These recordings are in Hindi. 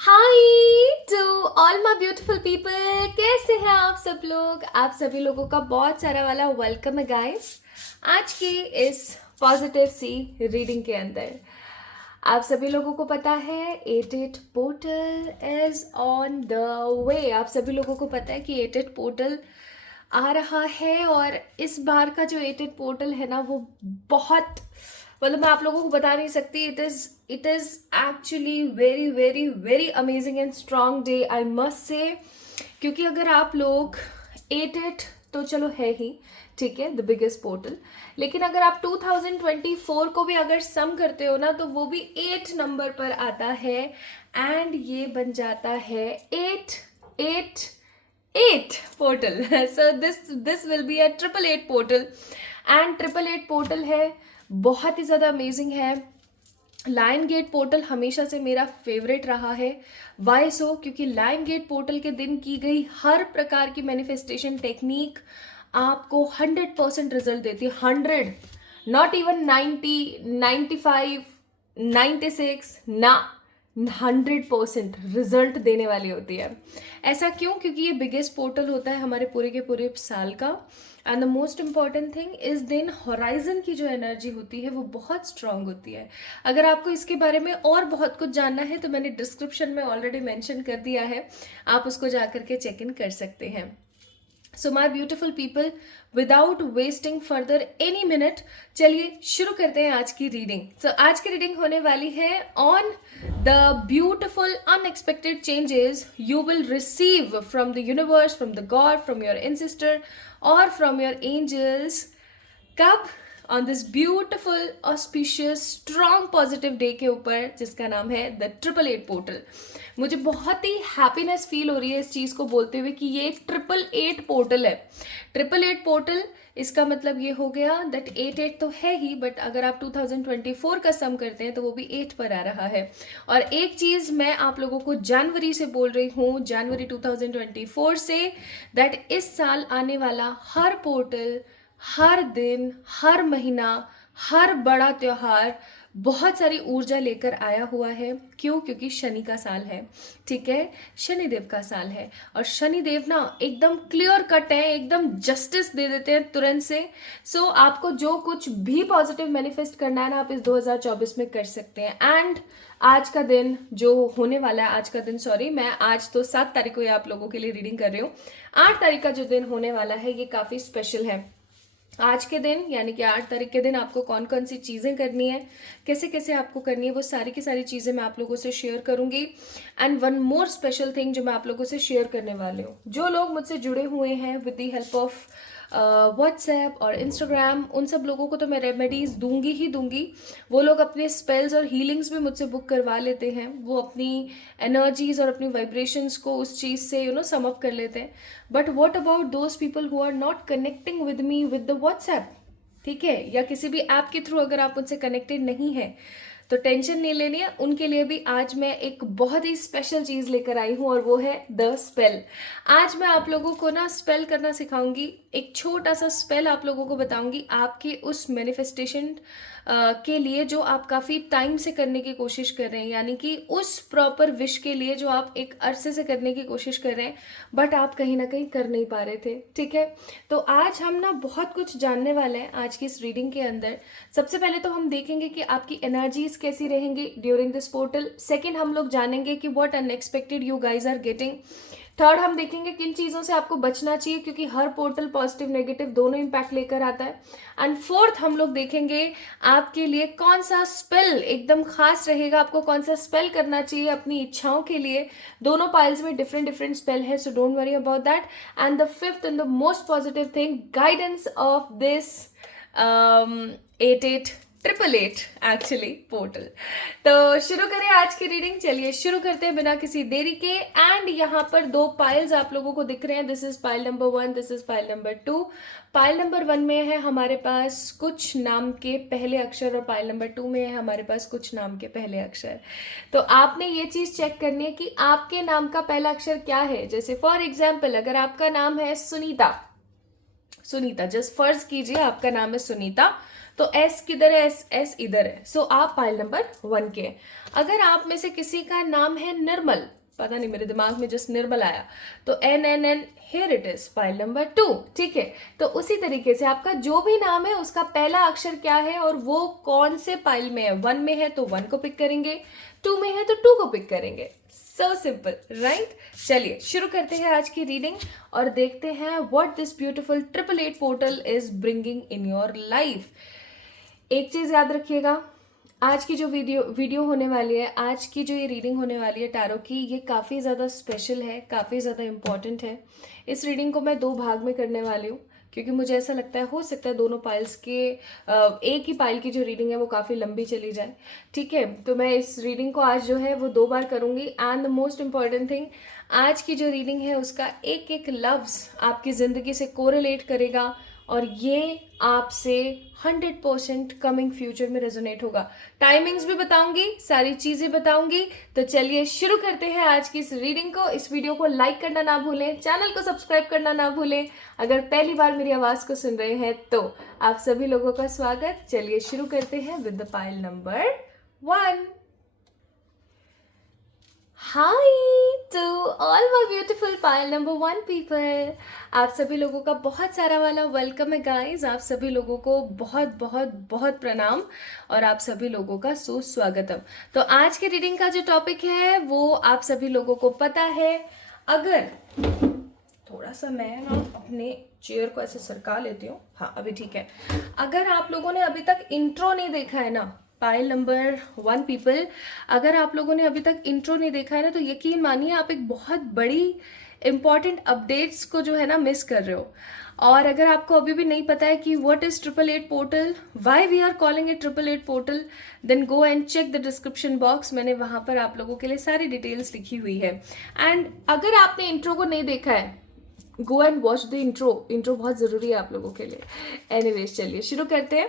Hi to all my beautiful people, कैसे हैं आप सब लोग। आप सभी लोगों का बहुत सारा वाला वेलकम है गाइस आज की इस पॉजिटिव सी रीडिंग के अंदर। आप सभी लोगों को पता है 88 portal is on the way. आप सभी लोगों को पता है कि 88 पोर्टल आ रहा है और इस बार का जो 88 पोर्टल है ना वो बहुत, मतलब मैं आप लोगों को बता नहीं सकती। It is actually very very very amazing and strong day I must say. क्योंकि अगर आप लोग 88 तो चलो है ही, ठीक है, द बिगेस्ट पोर्टल, लेकिन अगर आप 2024 को भी अगर सम करते हो ना तो वो भी 8 नंबर पर आता है एंड ये बन जाता है 888 portal. So this will be a 888 portal and 888 portal है, बहुत ही ज़्यादा अमेजिंग है। लायन गेट पोर्टल हमेशा से मेरा फेवरेट रहा है। वाई सो? क्योंकि लायन गेट पोर्टल के दिन की गई हर प्रकार की मैनिफेस्टेशन टेक्निक आपको 100% रिजल्ट देती है। 100, नॉट इवन 90, 95, 96 ना, 100% रिजल्ट देने वाली होती है। ऐसा क्यों? क्योंकि ये बिगेस्ट पोर्टल होता है हमारे पूरे के पूरे साल का। And the most important thing इस दिन हॉराइजन की जो एनर्जी होती है वो बहुत स्ट्रांग होती है। अगर आपको इसके बारे में और बहुत कुछ जानना है तो मैंने डिस्क्रिप्शन में ऑलरेडी मेंशन कर दिया है, आप उसको जा करके चेक इन कर सकते हैं। So my beautiful people, without wasting further any minute, चलिए शुरू करते हैं आज की रीडिंग। सो आज की रीडिंग होने वाली है on the beautiful unexpected changes you will receive from the universe, from the God, from your ancestor और फ्रॉम योर एंजल्स। कब? On this beautiful auspicious strong positive day के ऊपर जिसका नाम है द 888 पोर्टल। मुझे बहुत ही हैप्पीनेस फील हो रही है इस चीज़ को बोलते हुए कि ये एक 888 पोर्टल है। 888 पोर्टल, इसका मतलब ये हो गया दैट 88 तो है ही, बट अगर आप 2024 का सम करते हैं तो वो भी 8 पर आ रहा है। और एक चीज़ मैं आप लोगों को जनवरी से बोल रही हूँ, जनवरी 2024 से, दैट इस साल आने वाला हर पोर्टल, हर दिन, हर महीना, हर बड़ा त्योहार बहुत सारी ऊर्जा लेकर आया हुआ है। क्यों? क्योंकि शनि का साल है, ठीक है, शनिदेव का साल है। और शनिदेव ना एकदम क्लियर कट है, एकदम जस्टिस दे देते हैं तुरंत से। सो आपको जो कुछ भी पॉजिटिव मैनिफेस्ट करना है ना, आप इस 2024 में कर सकते हैं। एंड आज का दिन जो होने वाला है, आज का दिन, सॉरी, मैं आज तो 7 तारीख को ये आप लोगों के लिए रीडिंग कर रही हूँ। 8 तारीख का जो दिन होने वाला है ये काफ़ी स्पेशल है। आज के दिन यानी कि 8 तारीख के दिन आपको कौन कौन सी चीज़ें करनी है, कैसे कैसे आपको करनी है, वो सारी की सारी चीज़ें मैं आप लोगों से शेयर करूंगी। And one more special thing जो मैं आप लोगों से शेयर करने वाले हूँ, जो लोग मुझसे जुड़े हुए हैं with the help of WhatsApp और इंस्टाग्राम, उन सब लोगों को तो मैं रेमेडीज़ दूंगी ही दूंगी। वो लोग अपने स्पेल्स और हीलिंग्स भी मुझसे बुक करवा लेते हैं, वो अपनी एनर्जीज और अपनी वाइब्रेशंस को उस चीज़ से सम अप कर लेते हैं। But what about those people who are not connecting with me with the WhatsApp, ठीक है, या किसी भी ऐप के थ्रू अगर आप उनसे कनेक्टेड नहीं है तो टेंशन नहीं लेनी है, उनके लिए भी आज मैं एक बहुत ही स्पेशल चीज़ लेकर आई हूँ और वो है द स्पेल। आज मैं आप लोगों को ना स्पेल करना सिखाऊंगी, एक छोटा सा स्पेल आप लोगों को बताऊंगी आपके उस मैनिफेस्टेशन के लिए जो आप काफ़ी टाइम से करने की कोशिश कर रहे हैं, यानी कि उस प्रॉपर विश के लिए जो आप एक अरसे से करने की कोशिश कर रहे हैं बट आप कहीं ना कहीं कर नहीं पा रहे थे, ठीक है। तो आज हम ना बहुत कुछ जानने वाले हैं आज की इस रीडिंग के अंदर। सबसे पहले तो हम देखेंगे कि आपकी एनर्जीज कैसी रहेंगी ड्यूरिंग दिस पोर्टल। सेकेंड, हम लोग जानेंगे कि what unexpected you guys are getting. Third, हम देखेंगे किन चीज़ों से आपको बचना चाहिए क्योंकि हर पोर्टल पॉजिटिव नेगेटिव दोनों इम्पैक्ट लेकर आता है। एंड फोर्थ, हम लोग देखेंगे आपके लिए कौन सा स्पेल एकदम खास रहेगा, आपको कौन सा स्पेल करना चाहिए अपनी इच्छाओं के लिए। दोनों पाइल्स में डिफरेंट डिफरेंट स्पेल है, so don't worry about that. And the fifth and the most positive thing, guidance of this 88 actually portal. तो शुरू करें आज की रीडिंग, चलिए शुरू करते हैं बिना किसी देरी के। एंड यहाँ पर 2 पाइल्स आप लोगों को दिख रहे हैं, this is pile number 1, this is pile number 2। Pile number 1 में है हमारे पास कुछ नाम के पहले अक्षर और पाइल नंबर 2 में है हमारे पास कुछ नाम के पहले अक्षर। तो आपने ये चीज चेक करनी है कि आपके नाम का पहला अक्षर क्या है। जैसे फॉर एग्जाम्पल अगर आपका नाम है सुनीता, जस्ट फर्ज कीजिए आपका नाम है सुनीता, तो एस किधर है, एस एस इधर है, सो आप पाइल नंबर 1 के हैं। अगर आप में से किसी का नाम है निर्मल, पता नहीं मेरे दिमाग में जस्ट निर्मल आया, तो एन एन एन, here it is pile number 2, ठीक है। तो उसी तरीके से आपका जो भी नाम है उसका पहला अक्षर क्या है और वो कौन से पाइल में है, 1 में है तो 1 को पिक करेंगे, 2 में है तो 2 को पिक करेंगे, सो सिंपल, राइट। चलिए शुरू करते हैं आज की रीडिंग और देखते हैं what this beautiful 888 portal is bringing in your life. एक चीज याद रखिएगा, आज की जो वीडियो होने वाली है, आज की जो ये रीडिंग होने वाली है टैरो की, ये काफ़ी ज़्यादा स्पेशल है, काफ़ी ज़्यादा इम्पॉर्टेंट है। इस रीडिंग को मैं 2 भाग में करने वाली हूँ क्योंकि मुझे ऐसा लगता है हो सकता है दोनों पाइल्स के एक ही पाइल की जो रीडिंग है वो काफ़ी लंबी चली जाए, ठीक है। तो मैं इस रीडिंग को आज जो है वो 2 बार करूँगी। And the most important thing, आज की जो रीडिंग है उसका एक एक लफ्ज़ आपकी ज़िंदगी से कोरिलेट करेगा और ये आपसे 100% कमिंग फ्यूचर में रेजोनेट होगा। टाइमिंग्स भी बताऊंगी, सारी चीज़ें बताऊंगी। तो चलिए शुरू करते हैं आज की इस रीडिंग को। इस वीडियो को लाइक करना ना भूलें, चैनल को सब्सक्राइब करना ना भूलें। अगर पहली बार मेरी आवाज़ को सुन रहे हैं तो आप सभी लोगों का स्वागत। चलिए शुरू करते हैं with the pile number 1। Hi to all my beautiful pile number 1 people, आप सभी लोगों का बहुत सारा वाला वेलकम है गाइज। आप सभी लोगों को बहुत बहुत बहुत प्रणाम और आप सभी लोगों का सुस्वागतम। तो आज के रीडिंग का जो टॉपिक है वो आप सभी लोगों को पता है। अगर थोड़ा सा मैं ना अपने चेयर को ऐसे सरका लेती हूँ, हाँ अभी ठीक है। अगर आप लोगों ने अभी तक इंट्रो नहीं देखा है ना पाइल नंबर 1 पीपल, अगर आप लोगों ने अभी तक इंट्रो नहीं देखा है ना तो यकीन मानिए आप एक बहुत बड़ी इंपॉर्टेंट अपडेट्स को जो है ना मिस कर रहे हो। और अगर आपको अभी भी नहीं पता है कि what is 888 portal, why we are calling it 888 portal, then go and check the description box. मैंने वहाँ पर आप लोगों के लिए सारी डिटेल्स लिखी हुई है। एंड अगर आपने इंट्रो को नहीं देखा है, go and watch the intro बहुत ज़रूरी है आप लोगों के लिए। एनीवेज चलिए शुरू करते हैं।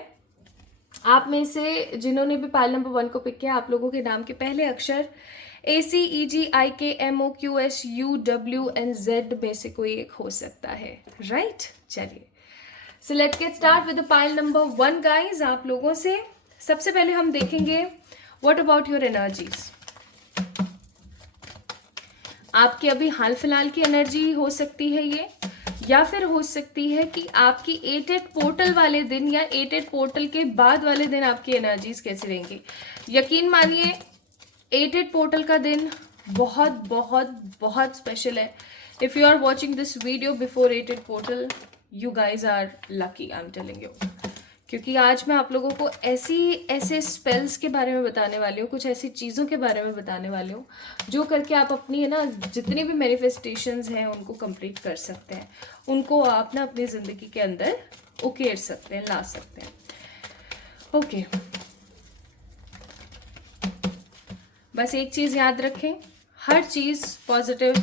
आप में से जिन्होंने भी पाइल नंबर 1 को पिक किया, आप लोगों के नाम के पहले अक्षर ACEGIKMOQSUWNZ में से कोई एक हो सकता है, राइट। चलिए so let's get start with the pile number 1 guys. आप लोगों से सबसे पहले हम देखेंगे व्हाट अबाउट योर एनर्जीज। आपकी अभी हाल फिलहाल की एनर्जी हो सकती है ये, या फिर हो सकती है कि आपकी 88 पोर्टल वाले दिन या 88 पोर्टल के बाद वाले दिन आपकी एनर्जीज कैसे रहेंगी। यकीन मानिए 88 पोर्टल का दिन बहुत बहुत बहुत स्पेशल है। If you are watching this video before 88 portal, you guys are lucky, I am telling you. क्योंकि आज मैं आप लोगों को ऐसे स्पेल्स के बारे में बताने वाली हूँ, कुछ ऐसी चीज़ों के बारे में बताने वाली हूँ जो करके आप अपनी है ना जितनी भी मैनिफेस्टेशंस हैं उनको कंप्लीट कर सकते हैं, उनको आप ना अपनी ज़िंदगी के अंदर उकेर सकते हैं, ला सकते हैं। ओके, बस एक चीज़ याद रखें, हर चीज़ पॉजिटिव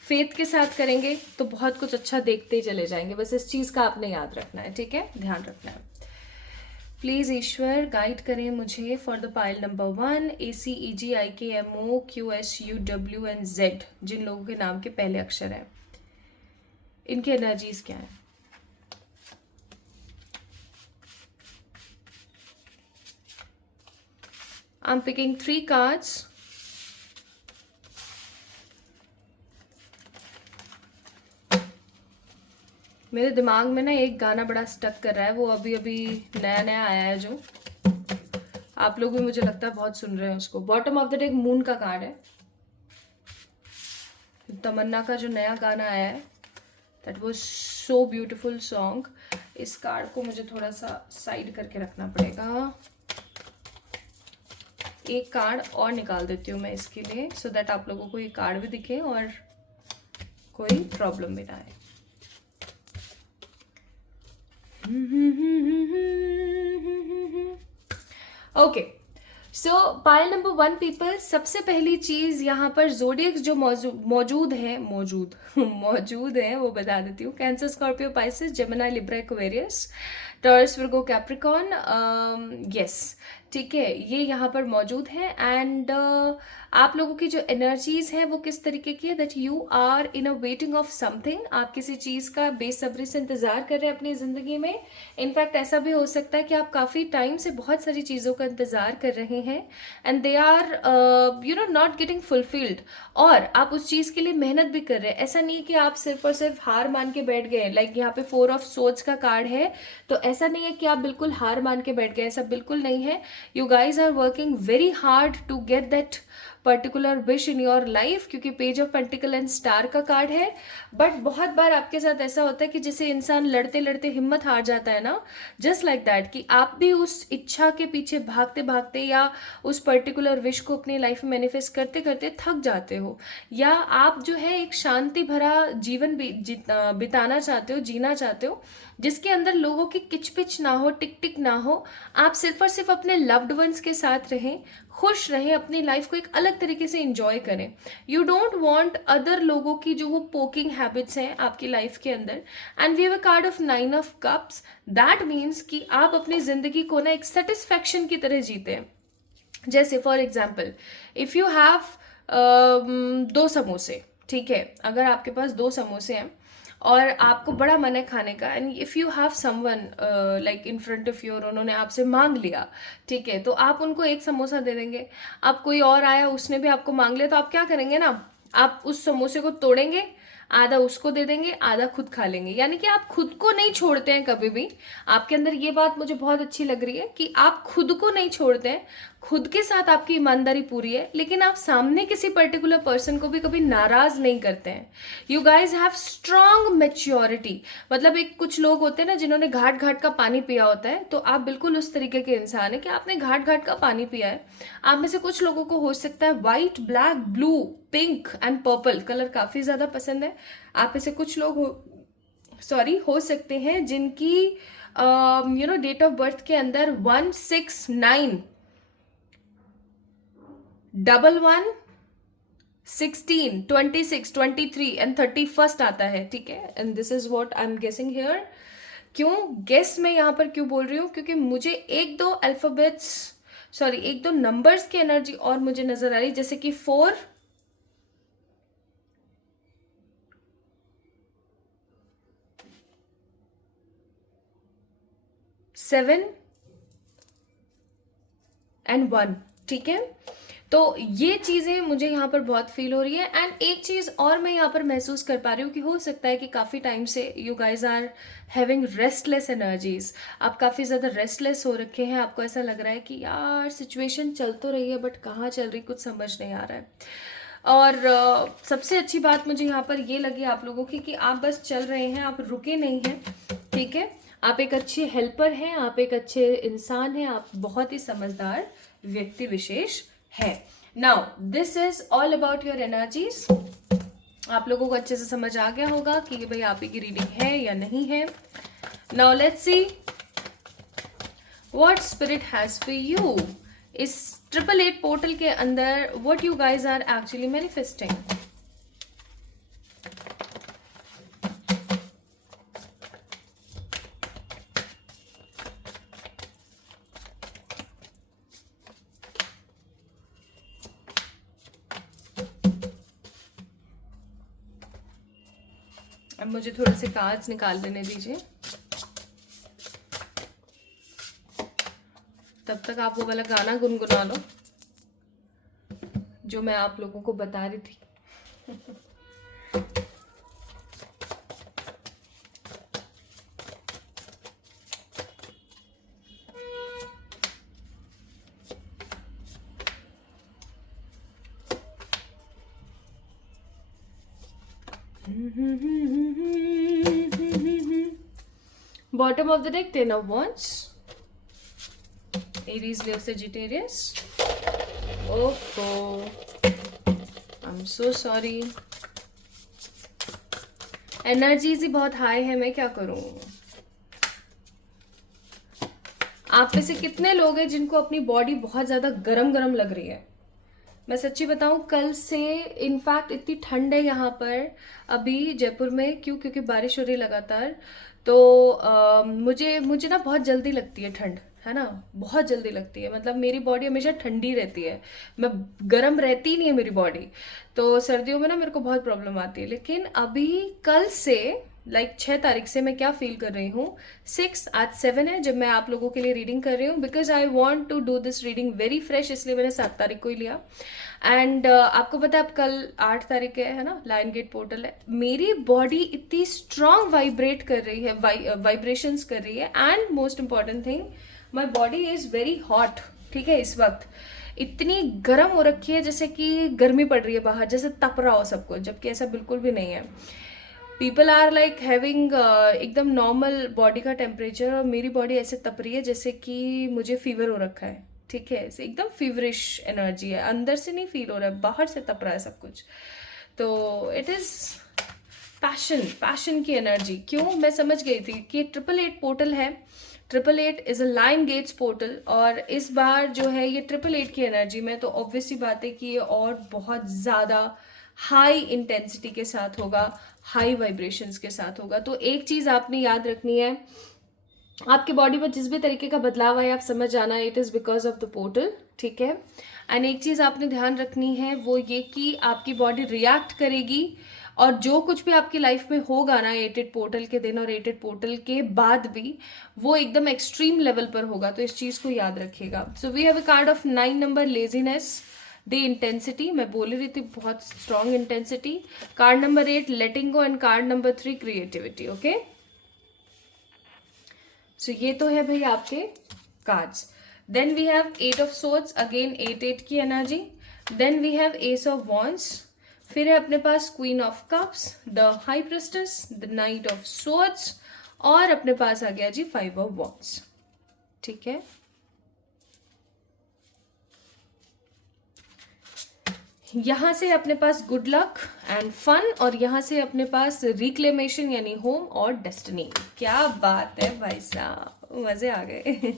फेथ के साथ करेंगे तो बहुत कुछ अच्छा देखते ही चले जाएंगे। बस इस चीज़ का आपने याद रखना है, ठीक है, ध्यान रखना है। प्लीज़ ईश्वर गाइड करें मुझे for the pile number 1 ACEGIKMOQSUWNZ, जिन लोगों के नाम के पहले अक्षर हैं, इनकी एनर्जीज क्या है। I am picking 3 cards. मेरे दिमाग में ना एक गाना बड़ा स्टक कर रहा है, वो अभी अभी नया नया आया है, जो आप लोग भी मुझे लगता है बहुत सुन रहे हैं उसको। Bottom of the deck moon का कार्ड है, तमन्ना का जो नया गाना आया है, that was so beautiful song. इस कार्ड को मुझे थोड़ा सा साइड करके रखना पड़ेगा। एक कार्ड और निकाल देती हूँ मैं इसके लिए, सो दैट आप लोगों को ये कार्ड भी दिखे और कोई प्रॉब्लम भी ना आए। ओके, सो पाइल नंबर 1 पीपल, सबसे पहली चीज यहाँ पर ज़ोडिएक्स जो मौजूद है वो बता देती हूँ। Cancer, Scorpio, Pisces, Gemini, Libra, Aquarius, taurus, Virgo, Capricorn. Yes, ठीक है, ये यहाँ पर मौजूद है। एंड आप लोगों की जो एनर्जीज हैं वो किस तरीके की है, that you are in a waiting of something. आप किसी चीज़ का बेसब्री से इंतज़ार कर रहे हैं अपनी ज़िंदगी में। इनफैक्ट ऐसा भी हो सकता है कि आप काफ़ी टाइम से बहुत सारी चीज़ों का इंतज़ार कर रहे हैं and they are not getting fulfilled, और आप उस चीज़ के लिए मेहनत भी कर रहे हैं। ऐसा नहीं है कि आप सिर्फ और सिर्फ हार मान के बैठ गए। लाइक यहाँ पे 4 ऑफ सोर्ड्स का कार्ड है, तो ऐसा नहीं है कि आप बिल्कुल हार मान के बैठ गए, ऐसा बिल्कुल नहीं है। You guys are working very hard to get that particular wish in your life, क्योंकि page of pentacle and star का कार्ड है। बट बहुत बार आपके साथ ऐसा होता है कि जैसे इंसान लड़ते लड़ते हिम्मत हार जाता है ना, जस्ट लाइक दैट, कि आप भी उस इच्छा के पीछे भागते भागते या उस पर्टिकुलर विश को अपनी लाइफ में मैनिफेस्ट करते करते थक जाते हो, या आप जो है एक शांति भरा जीवन बिताना चाहते हो, जीना चाहते हो, जिसके अंदर लोगों की किचपिच ना हो, टिक टिक ना हो। आप सिर्फ और सिर्फ अपने लव्ड वंस के साथ रहें, खुश रहें, अपनी लाइफ को एक अलग तरीके से इंजॉय करें। यू डोंट वांट अदर लोगों की जो वो पोकिंग हैबिट्स हैं आपकी लाइफ के अंदर। And we have a card of 9 of cups, that means कि आप अपनी जिंदगी को ना एक सेटिस्फैक्शन की तरह जीते हैं। जैसे for example, if you have 2 समोसे, ठीक है, अगर आपके पास 2 समोसे हैं और आपको बड़ा मन है खाने का, and if you have someone like in front of your, उन्होंने आपसे मांग लिया, ठीक है, तो आप उनको 1 समोसा दे देंगे। अब कोई और आया, उसने भी आपको मांग लिया, तो आप क्या करेंगे ना, आप उस समोसे को तोड़ेंगे, आधा उसको दे देंगे, आधा खुद खा लेंगे। यानी कि आप खुद को नहीं छोड़ते हैं कभी भी। आपके अंदर ये बात मुझे बहुत अच्छी लग रही है कि आप खुद को नहीं छोड़ते हैं, खुद के साथ आपकी ईमानदारी पूरी है, लेकिन आप सामने किसी पर्टिकुलर पर्सन को भी कभी नाराज नहीं करते हैं। You guys have strong maturity. मतलब एक कुछ लोग होते हैं ना जिन्होंने घाट घाट का पानी पिया होता है, तो आप बिल्कुल उस तरीके के इंसान है कि आपने घाट घाट का पानी पिया है। आप में से कुछ लोगों को हो सकता है white, black, blue, pink and purple colour काफी ज्यादा पसंद है। आप में से कुछ लोग हो सकते हैं जिनकी डेट ऑफ बर्थ के अंदर 1, 6, 9, 11, 16, 26, 23 एंड 31 आता है, ठीक है। And this is what I am guessing here. क्यों गेस मैं यहाँ पर क्यों बोल रही हूँ, क्योंकि मुझे 1-2 नंबर्स की एनर्जी और मुझे नजर आ रही, जैसे कि 4, 7 एंड 1, ठीक है। तो ये चीज़ें मुझे यहाँ पर बहुत फील हो रही है। एंड एक चीज़ और मैं यहाँ पर महसूस कर पा रही हूँ कि हो सकता है कि काफ़ी टाइम से you guys are having restless energies. आप काफ़ी ज़्यादा रेस्टलेस हो रखे हैं। आपको ऐसा लग रहा है कि यार सिचुएशन चल तो रही है बट कहाँ चल रही कुछ समझ नहीं आ रहा है। और सबसे अच्छी बात मुझे यहाँ पर ये लगी आप लोगों की कि आप बस चल रहे हैं, आप रुके नहीं हैं, ठीक है। आप एक अच्छे हेल्पर हैं, आप एक अच्छे इंसान हैं, आप बहुत ही समझदार व्यक्ति विशेष है। Now this is all about your energies. आप लोगों को अच्छे से समझ आ गया होगा कि भाई आप ही की रीडिंग है या नहीं है। Now let's see what spirit has for you. इस 888 पोर्टल के अंदर what you guys are actually manifesting. अब मुझे थोड़े से कार्ड्स निकाल लेने दीजिए, तब तक आप वो वाला गाना गुनगुना लो जो मैं आप लोगों को बता रही थी। Bottom of the deck, 10 of Wands. Aries, Leo, Sagittarius. Oh, I'm so sorry. Energies ही बहुत हाई है, मैं क्या करूं। आप में से कितने लोग हैं जिनको अपनी बॉडी बहुत ज्यादा गरम गरम लग रही है। मैं सच्ची बताऊं, कल से इनफैक्ट इतनी ठंड है यहाँ पर अभी जयपुर में। क्योंकि बारिश हो रही है लगातार, तो मुझे ना बहुत जल्दी लगती है ठंड। है ना, बहुत जल्दी लगती है। मतलब मेरी बॉडी हमेशा ठंडी रहती है, मैं गर्म रहती ही नहीं है मेरी बॉडी। तो सर्दियों में ना मेरे को बहुत प्रॉब्लम आती है। लेकिन अभी कल से लाइक 6 तारीख से मैं क्या फील कर रही हूँ, 6 आज 7 है जब मैं आप लोगों के लिए रीडिंग कर रही हूँ, because I want to do this reading very fresh, इसलिए मैंने 7 तारीख को ही लिया। एंड आपको पता है अब कल 8 तारीख है ना, लायन गेट पोर्टल है। मेरी बॉडी इतनी स्ट्रांग वाइब्रेट कर रही है, वाइब्रेशंस कर रही है। And most important thing, my body is very hot. ठीक है, इस वक्त इतनी गर्म हो रखी है जैसे कि गर्मी पड़ रही है बाहर, जैसे तप रहा हो सब कुछ, जबकि ऐसा बिल्कुल भी नहीं है। पीपल आर लाइक हैविंग एकदम नॉर्मल बॉडी का टेम्परेचर, और मेरी बॉडी ऐसे तप रही है जैसे कि मुझे फीवर हो रखा है। ठीक है, ऐसे एकदम फीवरिश एनर्जी है, अंदर से नहीं फील हो रहा है, बाहर से तप रहा है सब कुछ। तो इट इज़ पैशन की एनर्जी। क्यों, मैं समझ गई थी कि 888 पोर्टल है। 888 is a lion gates portal, और इस बार जो है ये 888 की एनर्जी में, तो ऑब्वियसली बात है कि ये और बहुत ज़्यादा हाई इंटेंसिटी के साथ होगा, हाई वाइब्रेशंस के साथ होगा। तो एक चीज़ आपने याद रखनी है, आपके बॉडी में जिस भी तरीके का बदलाव आए आप समझ जाना it is because of the portal. ठीक है, एंड एक चीज़ आपने ध्यान रखनी है वो ये कि आपकी बॉडी रिएक्ट करेगी, और जो कुछ भी आपकी लाइफ में होगा ना 88 पोर्टल के दिन और 88 पोर्टल के बाद भी, वो एकदम एक्सट्रीम लेवल पर होगा। तो इस चीज़ को याद रखिएगा। So we have a card of 9 number, laziness, the intensity, मैं बोल रही थी बहुत strong intensity. Card number 8 letting go, and card number 3 creativity. Okay, so ये तो है भाई आपके cards. Then we have 8 of swords, again 8 की energy. Then we have ace of wands, फिर है अपने पास queen of cups, the high priestess, the knight of swords, और अपने पास आ गया जी 5 ऑफ वॉन्ड्स। ठीक है, यहाँ से अपने पास गुड लक एंड फन, और यहाँ से अपने पास रिक्लेमेशन यानी होम और डेस्टिनी। क्या बात है भाई साहब, मजे आ गए।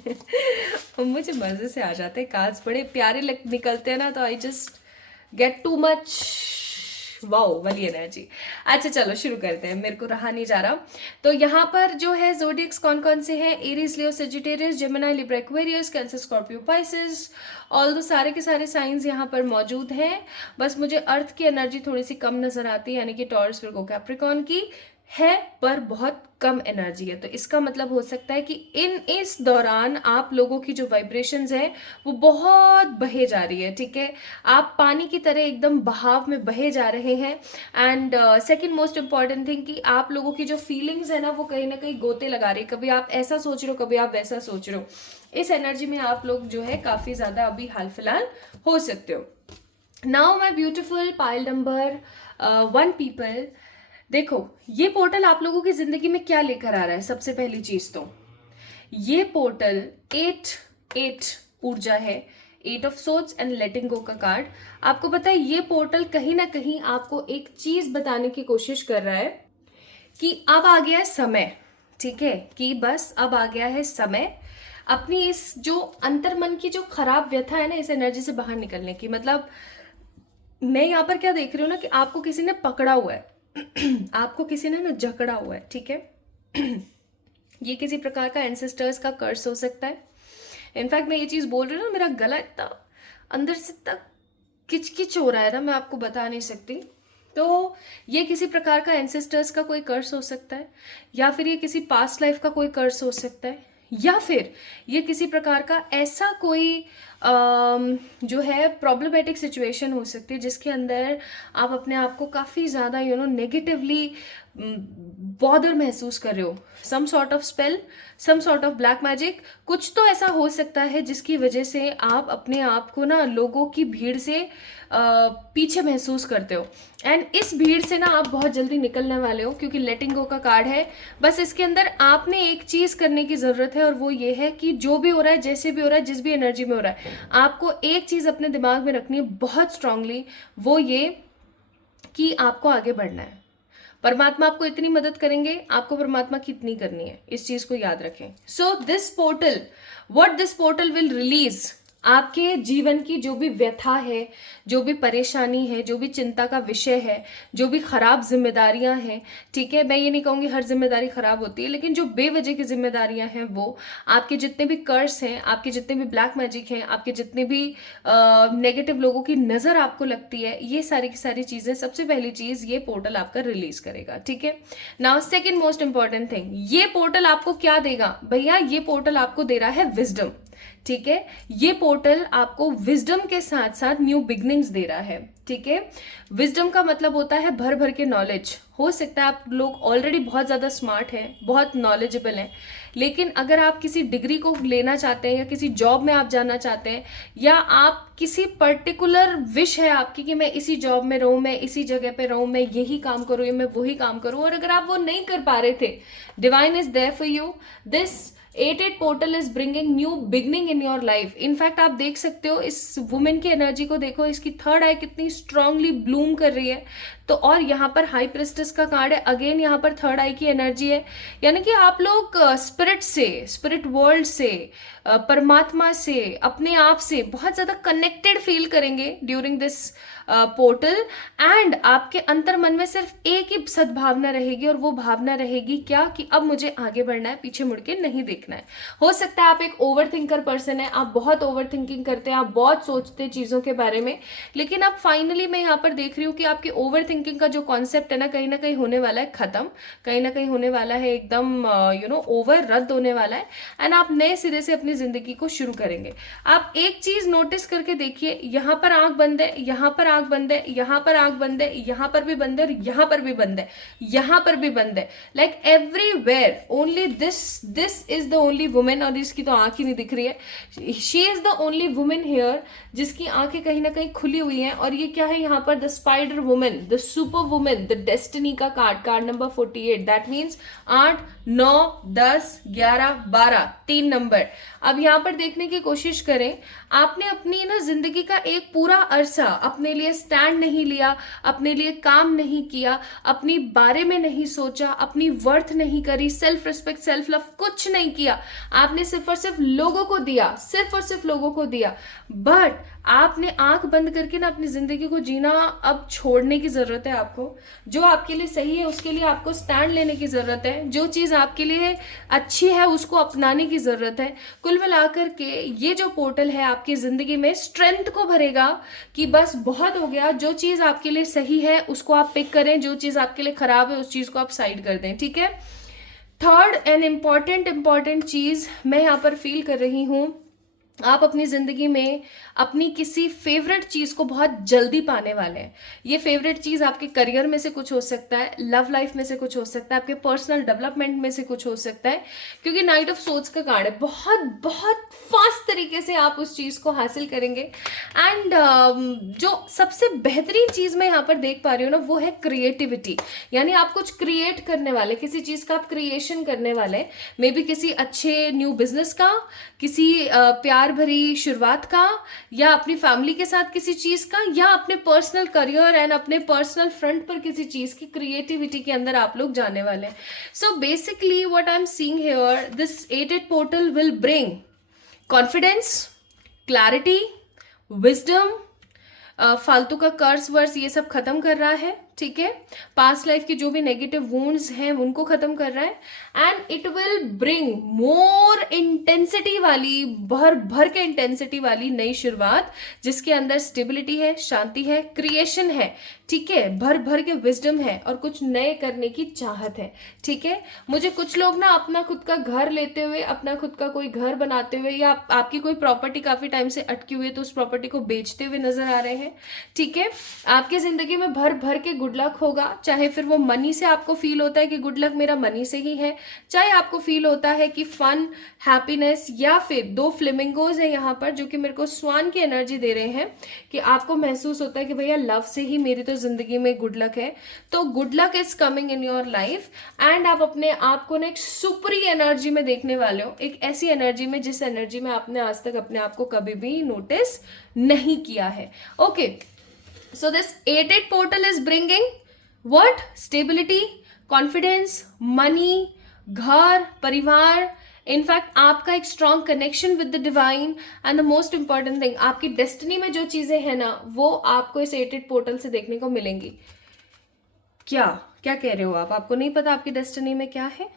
मुझे मजे से आ जाते हैं कार्ड्स, बड़े प्यारे निकलते हैं ना, तो I just get too much wow वाली एनर्जी। अच्छा चलो शुरू करते हैं, मेरे को रहा नहीं जा रहा। तो यहाँ पर जो है जोडियक्स कौन कौन से हैं, Aries, Leo, Sagittarius, Gemini, Libra, Aquarius, Cancer, Scorpio, Pisces, all दो सारे के सारे साइंस यहाँ पर मौजूद हैं। बस मुझे अर्थ की एनर्जी थोड़ी सी कम नजर आती है, यानी कि टॉरस, विर्गो, कैप्रिकॉर्न की है, पर बहुत कम एनर्जी है। तो इसका मतलब हो सकता है कि इस दौरान आप लोगों की जो वाइब्रेशंस है वो बहुत बहे जा रही है। ठीक है, आप पानी की तरह एकदम बहाव में बहे जा रहे हैं। And second most important thing कि आप लोगों की जो फीलिंग्स है ना वो कहीं ना कहीं गोते लगा रही है, कभी आप ऐसा सोच रहे हो, कभी आप वैसा सोच रहे हो। इस एनर्जी में आप लोग जो है काफी ज्यादा अभी हाल फिलहाल हो सकते हो। Now my beautiful pile number 1 people, देखो ये पोर्टल आप लोगों की जिंदगी में क्या लेकर आ रहा है। सबसे पहली चीज तो ये पोर्टल 8 ऊर्जा है, 8 ऑफ सोर्ड्स एंड लेटिंग गो का कार्ड। आपको पता है ये पोर्टल कहीं ना कहीं आपको एक चीज बताने की कोशिश कर रहा है कि अब आ गया है समय। ठीक है, कि बस अब आ गया है समय अपनी इस जो अंतर्मन की जो खराब व्यथा है ना, इस एनर्जी से बाहर निकलने की। मतलब मैं यहाँ पर क्या देख रही हूँ ना कि आपको किसी ने पकड़ा हुआ है, आपको किसी ने ना जकड़ा हुआ है। ठीक है, ये किसी प्रकार का एंसेस्टर्स का कर्स हो सकता है। इनफैक्ट मैं ये चीज बोल रही हूँ ना, मेरा गला इतना अंदर से तक किचकिच हो रहा है ना, मैं आपको बता नहीं सकती। तो ये किसी प्रकार का एंसेस्टर्स का कोई कर्स हो सकता है, या फिर ये किसी पास्ट लाइफ का कोई कर्स हो सकता है, या फिर ये किसी प्रकार का ऐसा कोई जो है प्रॉब्लमेटिक सिचुएशन हो सकती है जिसके अंदर आप अपने आप को काफ़ी ज़्यादा नेगेटिवली बॉदर महसूस कर रहे हो। Some sort of spell, some sort of black magic, कुछ तो ऐसा हो सकता है जिसकी वजह से आप अपने आप को ना लोगों की भीड़ से पीछे महसूस करते हो। एंड इस भीड़ से ना आप बहुत जल्दी निकलने वाले हो, क्योंकि लेटिंग गो का कार्ड है। बस इसके अंदर आपने एक चीज करने की जरूरत है, और वो ये है कि जो भी हो रहा है, जैसे भी हो रहा है, जिस भी एनर्जी में हो रहा है, आपको एक चीज अपने दिमाग में रखनी है बहुत स्ट्रांगली, वो ये कि आपको आगे बढ़ना है। परमात्मा आपको इतनी मदद करेंगे, आपको परमात्मा की इतनी करनी है, इस चीज को याद रखें। So this portal, what this portal will release, आपके जीवन की जो भी व्यथा है, जो भी परेशानी है, जो भी चिंता का विषय है, जो भी खराब जिम्मेदारियां हैं, ठीक है, मैं ये नहीं कहूँगी हर जिम्मेदारी खराब होती है, लेकिन जो बेवजह की जिम्मेदारियां हैं, वो आपके जितने भी कर्स हैं, आपके जितने भी ब्लैक मैजिक हैं, आपके जितने भी नेगेटिव लोगों की नज़र आपको लगती है, ये सारी की सारी चीज़ें, सबसे पहली चीज़ ये पोर्टल आपका रिलीज करेगा, ठीक है। Now second most important thing, ये पोर्टल आपको क्या देगा भैया? ये पोर्टल आपको दे रहा है विजडम, ठीक है। ये पोर्टल आपको विजडम के साथ साथ न्यू बिगनिंग्स दे रहा है, ठीक है। विजडम का मतलब होता है भर भर के नॉलेज। हो सकता है आप लोग ऑलरेडी बहुत ज़्यादा स्मार्ट हैं, बहुत नॉलेजेबल हैं, लेकिन अगर आप किसी डिग्री को लेना चाहते हैं या किसी जॉब में आप जाना चाहते हैं, या आप किसी पर्टिकुलर विश है आपकी कि मैं इसी जॉब में रहूं, मैं इसी जगह पे रहूं, मैं यही काम करूं या मैं वही काम करूं, और अगर आप वो नहीं कर पा रहे थे, divine is there for you. This 8-8 portal is bringing new beginning in your life. In fact आप देख सकते हो इस वुमेन की एनर्जी को, देखो इसकी थर्ड आई कितनी स्ट्रांगली ब्लूम कर रही है। तो और यहाँ पर हाई प्रेस्टिस का कार्ड है, अगेन यहाँ पर थर्ड आई की एनर्जी है, यानी कि आप लोग स्पिरिट से, स्पिरिट वर्ल्ड से, परमात्मा से, अपने आप से बहुत ज्यादा कनेक्टेड फील करेंगे ड्यूरिंग दिस पोर्टल। एंड आपके अंतर मन में सिर्फ एक ही सद्भावना रहेगी, और वो भावना रहेगी क्या? कि अब मुझे आगे बढ़ना है, पीछे मुड़ के नहीं देखना है। हो सकता है आप एक ओवर थिंकर पर्सन है, आप बहुत ओवर थिंकिंग करते हैं, आप बहुत सोचते हैं चीजों के बारे में, लेकिन अब फाइनली मैं यहाँ पर देख रही हूँ कि आपकी ओवर थिंकिंग का जो कॉन्सेप्ट है ना कहीं होने वाला है खत्म, कहीं ना कहीं होने वाला है एकदम ओवर, रद्द होने वाला है, एंड आप नए सिरे से अपनी जिंदगी को शुरू करेंगे। आप एक चीज नोटिस करके देखिए, यहाँ पर आंख बंद है, यहाँ पर आंख बंद है, यहाँ पर आंख बंद है, यहाँ पर भी बंद है, और यहाँ पर भी बंद है, यहाँ पर भी बंद है, like everywhere only this is the only women, और इसकी तो आंख ही नहीं दिख रही है, she is the only women here जिसकी आंखें कहीं ना कहीं खुली हुई हैं। और ये क्या है यहाँ पर? The spider women, the super women, the destiny का card number 48, that means 8, 9, 10, 11, 12, 3 number. अब यहाँ पर देखने की कोशिश करें, आपने अपनी ना जिंदगी का एक पूरा अरसा अपने लिए स्टैंड नहीं लिया, अपने लिए काम नहीं किया, अपनी बारे में नहीं सोचा, अपनी वर्थ नहीं करी, सेल्फ रिस्पेक्ट, सेल्फ लव कुछ नहीं किया, आपने सिर्फ और सिर्फ लोगों को दिया, सिर्फ और सिर्फ लोगों को दिया। बट आपने आंख बंद करके ना अपनी जिंदगी को जीना अब छोड़ने की जरूरत है आपको। जो आपके लिए सही है उसके लिए आपको स्टैंड लेने की जरूरत है, जो चीज आपके लिए अच्छी है उसको अपनाने की जरूरत है। कुल मिलाकर के ये जो पोर्टल है आपकी जिंदगी में स्ट्रेंथ को भरेगा कि बस बहुत हो गया, जो चीज आपके लिए सही है उसको आप पिक करें, जो चीज आपके लिए खराब है उस चीज को आप साइड कर दें, ठीक है। थर्ड एंड इम्पॉर्टेंट चीज मैं यहाँ पर फील कर रही हूं, आप अपनी जिंदगी में अपनी किसी फेवरेट चीज को बहुत जल्दी पाने वाले हैं। ये फेवरेट चीज आपके करियर में से कुछ हो सकता है, लव लाइफ में से कुछ हो सकता है, आपके पर्सनल डेवलपमेंट में से कुछ हो सकता है, क्योंकि नाइट ऑफ सोर्ड्स का कार्ड है। बहुत बहुत फास्ट तरीके से आप उस चीज को हासिल करेंगे। एंड जो सबसे बेहतरीन चीज मैं यहाँ पर देख पा रही हूँ ना, वो है क्रिएटिविटी, यानी आप कुछ क्रिएट करने वाले, किसी चीज का आप क्रिएशन करने वाले, मे बी किसी अच्छे न्यू बिजनेस का, किसी प्यार भरी शुरुआत का, या अपनी फैमिली के साथ किसी चीज का, या अपने पर्सनल करियर एंड अपने पर्सनल फ्रंट पर किसी चीज की क्रिएटिविटी के अंदर आप लोग जाने वाले हैं। So basically what I am seeing here, this 8-8 portal will bring confidence, clarity, wisdom, फालतू का कर्स वर्स ये सब खत्म कर रहा है, ठीक है। पास्ट लाइफ की जो भी नेगेटिव वुंड्स हैं उनको खत्म कर रहा है, and it will bring more intensity वाली, भर भर के इंटेंसिटी वाली नई शुरुआत, जिसके अंदर स्टेबिलिटी है, शांति है, क्रिएशन है, ठीक है, भर भर के विजडम है, और कुछ नए करने की चाहत है, ठीक है। मुझे कुछ लोग ना अपना खुद का घर लेते हुए, अपना खुद का कोई घर बनाते हुए, या आपकी कोई प्रॉपर्टी काफी टाइम से अटकी हुई है तो उस प्रॉपर्टी को बेचते हुए नजर आ रहे हैं, ठीक है। आपकी जिंदगी में भर भर के गुड लक होगा, चाहे फिर वो मनी से आपको फील होता है कि गुड लक मेरा मनी से ही है, चाहे आपको फील होता है कि फन, हैप्पीनेस, या फिर 2 फ्लेमिंगोज है यहाँ पर जो कि मेरे को स्वान की एनर्जी दे रहे हैं कि आपको महसूस होता है कि भैया लव से ही मेरी तो जिंदगी में गुड लक है। तो good luck is coming in your life, and आप अपने आप को ना एक सुपरी एनर्जी में देखने वाले हो, एक ऐसी एनर्जी में जिस एनर्जी में आपने आज तक अपने आप को कभी भी नोटिस नहीं किया है। Okay, so this 8-8 portal is bringing what? Stability, confidence, money, घर, परिवार, इनफैक्ट आपका एक strong connection with the divine, and the most important thing, आपकी डेस्टिनी में जो चीजें हैं ना वो आपको इस 88 पोर्टल से देखने को मिलेंगी। क्या क्या कह रहे हो आप? आपको नहीं पता आपकी डेस्टिनी में क्या है?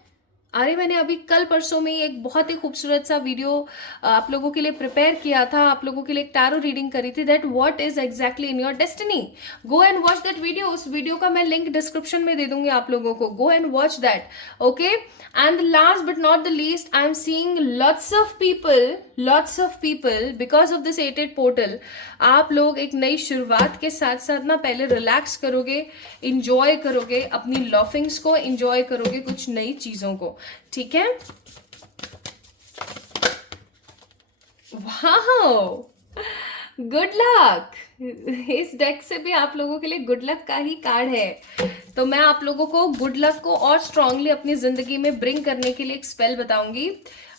अरे मैंने अभी कल परसों में ही एक बहुत ही खूबसूरत सा वीडियो आप लोगों के लिए प्रिपेयर किया था, आप लोगों के लिए एक टैरो रीडिंग करी थी, that what is exactly in your destiny. Go and watch that video. उस वीडियो का मैं लिंक डिस्क्रिप्शन में दे दूंगी आप लोगों को, go and watch that, okay. And last but not the least, I am seeing lots of people because of this 88 portal. आप लोग एक नई शुरुआत के साथ साथ ना पहले रिलैक्स करोगे, इंजॉय करोगे अपनी लॉफिंग्स को, इंजॉय करोगे कुछ नई चीजों को, ठीक है। Wow, good luck. इस डेक से भी आप लोगों के लिए गुड लक का ही कार्ड है। तो मैं आप लोगों को गुड लक को और स्ट्रांगली अपनी जिंदगी में ब्रिंग करने के लिए एक स्पेल बताऊंगी,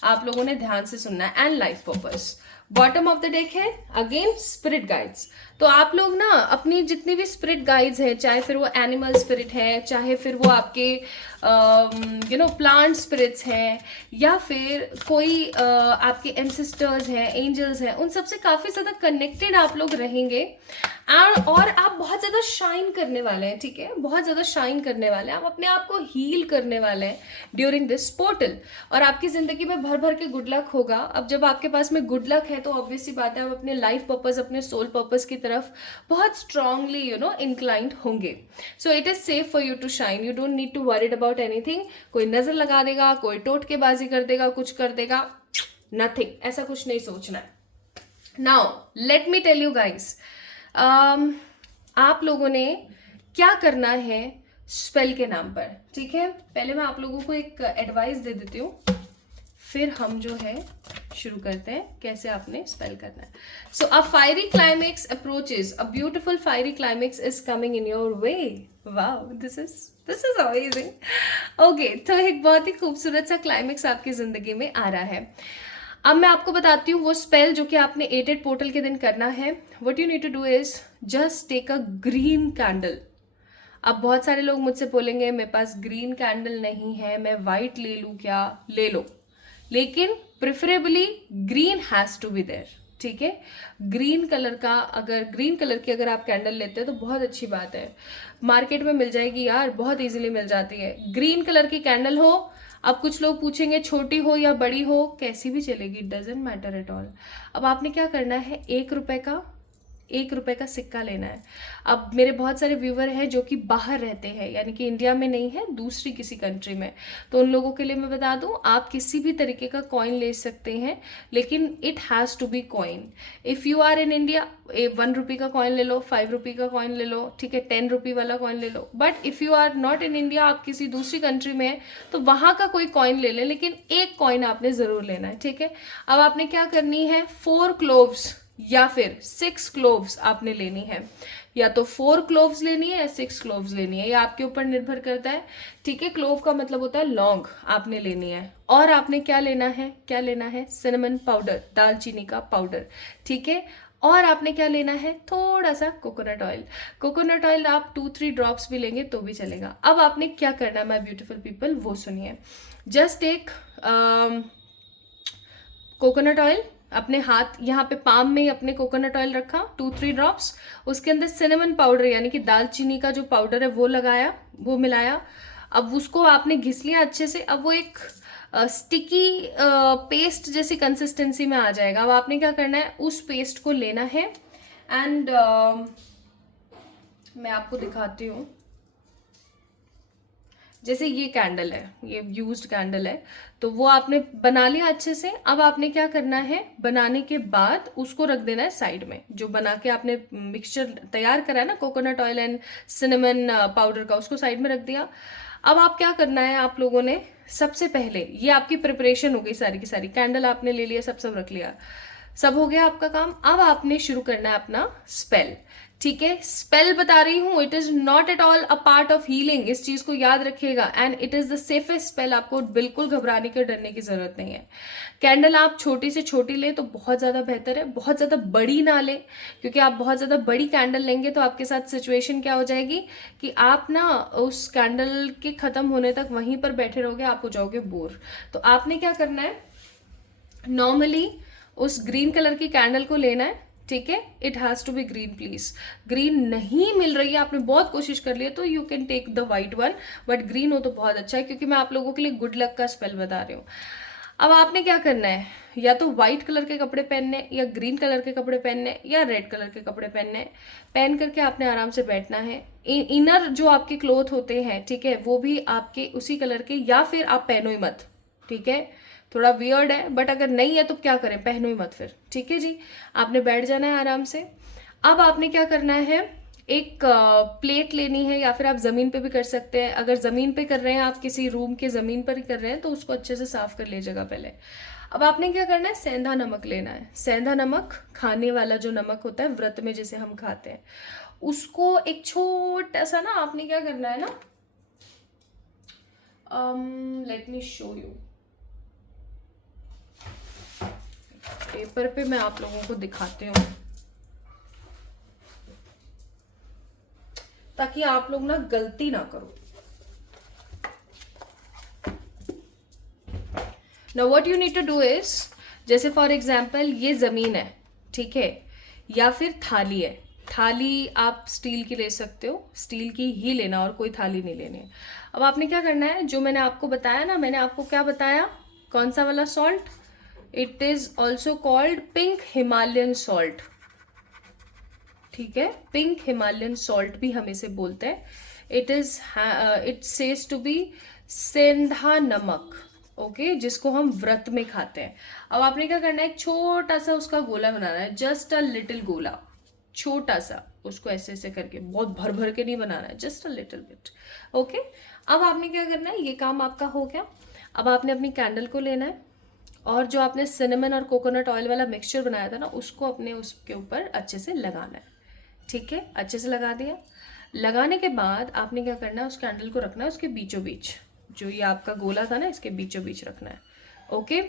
आप लोगों ने ध्यान से सुनना है। And life purpose bottom of the deck है अगेन स्पिरिट गाइड्स। तो आप लोग ना अपनी जितनी भी स्पिरिट गाइड्स हैं, चाहे फिर वो एनिमल स्पिरिट है, चाहे फिर वो आपके प्लांट स्पिरिट्स हैं, या फिर कोई आपके एंसेस्टर्स हैं, एंजल्स हैं, उन सबसे काफी ज्यादा कनेक्टेड आप लोग रहेंगे। और आप बहुत ज्यादा शाइन करने वाले हैं, ठीक है, बहुत ज्यादा शाइन करने वाले हैं, आप अपने आप को हील करने वाले हैं ड्यूरिंग दिस पोर्टल। और आपकी जिंदगी में भर भर के गुड लक होगा। अब जब आपके पास में गुड लक है तो ऑब्वियस सी बात है आप अपने लाइफ पर्पस, अपने सोल पर्पस की तरफ बहुत स्ट्रांगली इंक्लाइंड होंगे। So it is safe for you to shine, you don't need to worried about anything. कोई नजर लगा देगा, कोई टोटकेबाजी कर देगा, कुछ कर देगा, नथिंग, ऐसा कुछ नहीं सोचना है। Now let me tell you guys, आप लोगों ने क्या करना है स्पेल के नाम पर, ठीक है। पहले मैं आप लोगों को एक एडवाइस दे देती हूँ, फिर हम जो है शुरू करते हैं कैसे आपने स्पेल करना है। So a fiery climax approaches, a beautiful fiery climax is coming in your way. Wow, this is amazing. Okay, तो एक बहुत ही खूबसूरत सा क्लाइमेक्स आपकी जिंदगी में आ रहा है। अब मैं आपको बताती हूँ वो स्पेल जो कि आपने 88 पोर्टल के दिन करना है। What you need to do is just take a green candle. अब बहुत सारे लोग मुझसे बोलेंगे मेरे पास ग्रीन कैंडल नहीं है, मैं वाइट ले लूँ क्या? ले लो, लेकिन preferably green has to be there, ठीक है। ग्रीन कलर की अगर आप कैंडल लेते हैं तो बहुत अच्छी बात है, मार्केट में मिल जाएगी यार, बहुत इजीली मिल जाती है। ग्रीन कलर की कैंडल हो। अब कुछ लोग पूछेंगे छोटी हो या बड़ी हो, कैसी भी चलेगी, डजेंट मैटर एट ऑल। अब आपने क्या करना है, 1 रुपए का सिक्का लेना है। अब मेरे बहुत सारे व्यूवर हैं जो कि बाहर रहते हैं, यानी कि इंडिया में नहीं है, दूसरी किसी कंट्री में, तो उन लोगों के लिए मैं बता दूं आप किसी भी तरीके का कॉइन ले सकते हैं, लेकिन it has to be coin. If you are in India 1 रुपये का कॉइन ले लो, 5 रुपये का कॉइन ले लो, ठीक है, 10 रुपये वाला कॉइन ले लो। But if you are not in India, आप किसी दूसरी कंट्री में हैं, तो वहाँ का कोई कॉइन ले लें, लेकिन एक कॉइन आपने ज़रूर लेना है, ठीक है। अब आपने क्या करनी है, 4 क्लोव्स या फिर 6 क्लोव्स आपने लेनी है, या तो 4 क्लोव्स लेनी है या 6 क्लोव्स लेनी है, ये आपके ऊपर निर्भर करता है, ठीक है। क्लोव का मतलब होता है लौंग, आपने लेनी है। और आपने क्या लेना है, सिनेमन पाउडर, दालचीनी का पाउडर, ठीक है। और आपने क्या लेना है, थोड़ा सा कोकोनट ऑयल आप 2-3 ड्रॉप्स भी लेंगे तो भी चलेगा। अब आपने क्या करना है माय ब्यूटीफुल पीपल, वो सुनिए। जस्ट एक कोकोनट ऑयल, अपने हाथ यहाँ पे पाम में अपने कोकोनट ऑयल रखा, 2-3 ड्रॉप्स, उसके अंदर सिनेमन पाउडर यानी कि दालचीनी का जो पाउडर है वो लगाया, वो मिलाया। अब उसको आपने घिस लिया अच्छे से। अब वो एक स्टिकी पेस्ट जैसी कंसिस्टेंसी में आ जाएगा। अब आपने क्या करना है, उस पेस्ट को लेना है एंड मैं आपको दिखाती हूँ। जैसे ये कैंडल है, ये यूज्ड कैंडल है, तो वो आपने बना लिया अच्छे से। अब आपने क्या करना है, बनाने के बाद उसको रख देना है साइड में। जो बना के आपने मिक्सचर तैयार करा है ना coconut oil and cinnamon powder का, उसको साइड में रख दिया। अब आप क्या करना है, आप लोगों ने सबसे पहले, ये आपकी प्रिपरेशन हो गई सारी की सारी, कैंडल आपने ले लिया, सब रख लिया, सब हो गया आपका काम। अब आपने शुरू करना है अपना स्पेल, ठीक है, स्पेल बता रही हूँ, it is not at all a part of healing, इस चीज को याद रखिएगा। And it is the safest spell, आपको बिल्कुल घबराने के डरने की जरूरत नहीं है। कैंडल आप छोटी से छोटी ले तो बहुत ज्यादा बेहतर है, बहुत ज्यादा बड़ी ना ले, क्योंकि आप बहुत ज्यादा बड़ी कैंडल लेंगे तो आपके साथ सिचुएशन क्या हो जाएगी कि आप ना उस कैंडल के खत्म होने तक वहीं पर बैठे रहोगे, आप हो जाओगे बोर। तो आपने क्या करना है, नॉर्मली उस ग्रीन कलर की कैंडल को लेना है, ठीक है, it has to be green please. Green नहीं मिल रही है, आपने बहुत कोशिश कर ली है, तो you can take the white one, but green हो तो बहुत अच्छा है, क्योंकि मैं आप लोगों के लिए गुड लक का स्पेल बता रही हूँ। अब आपने क्या करना है, या तो व्हाइट कलर के कपड़े पहनने, या ग्रीन कलर के कपड़े पहनने, या रेड कलर के कपड़े पहनने। पहन करके आपने आराम से बैठना है। इनर जो आपके क्लोथ होते हैं, ठीक है, वो भी आपके उसी कलर के, या फिर आप पहनो ही मत, ठीक है, थोड़ा वियर्ड है, बट अगर नहीं है तो क्या करें, पहनो ही मत फिर, ठीक है जी। आपने बैठ जाना है आराम से। अब आपने क्या करना है, एक प्लेट लेनी है, या फिर आप ज़मीन पे भी कर सकते हैं। अगर ज़मीन पे कर रहे हैं, आप किसी रूम के ज़मीन पर ही कर रहे हैं, तो उसको अच्छे से साफ कर लीजिएगा पहले। अब आपने क्या करना है, सेंधा नमक लेना है। सेंधा नमक, खाने वाला जो नमक होता है व्रत में जिसे हम खाते हैं, उसको एक छोटा सा ना, आपने क्या करना है ना, late me show you, paper पे मैं आप लोगों को दिखाती हूँ, ताकि आप लोग ना गलती ना करो। Now what you need to do is, जैसे फॉर एग्जाम्पल ये जमीन है, ठीक है, या फिर थाली है। थाली आप स्टील की ले सकते हो, स्टील की ही लेना, और कोई थाली नहीं लेनी है। अब आपने क्या करना है, जो मैंने आपको बताया ना, मैंने आपको क्या बताया, कौन सा वाला salt, it is also called pink Himalayan salt, ठीक है, पिंक हिमालयन सॉल्ट भी हम इसे बोलते हैं। इट सेज टू बी सेंधा नमक, ओके, जिसको हम व्रत में खाते हैं। अब आपने क्या करना है, एक छोटा सा उसका गोला बनाना है, जस्ट अ लिटिल गोला, छोटा सा, उसको ऐसे ऐसे करके, बहुत भर भर के नहीं बनाना है, just a little bit, okay. अब आपने क्या करना है, ये काम आपका हो गया। अब आपने अपनी कैंडल को लेना है, और जो आपने सिनेमन और कोकोनट ऑयल वाला मिक्सचर बनाया था ना, उसको अपने उसके ऊपर अच्छे से लगाना है, ठीक है, अच्छे से लगा दिया। लगाने के बाद आपने क्या करना है, उस कैंडल को रखना है उसके बीचों बीच, जो ये आपका गोला था ना, इसके बीचों बीच रखना है, ओके।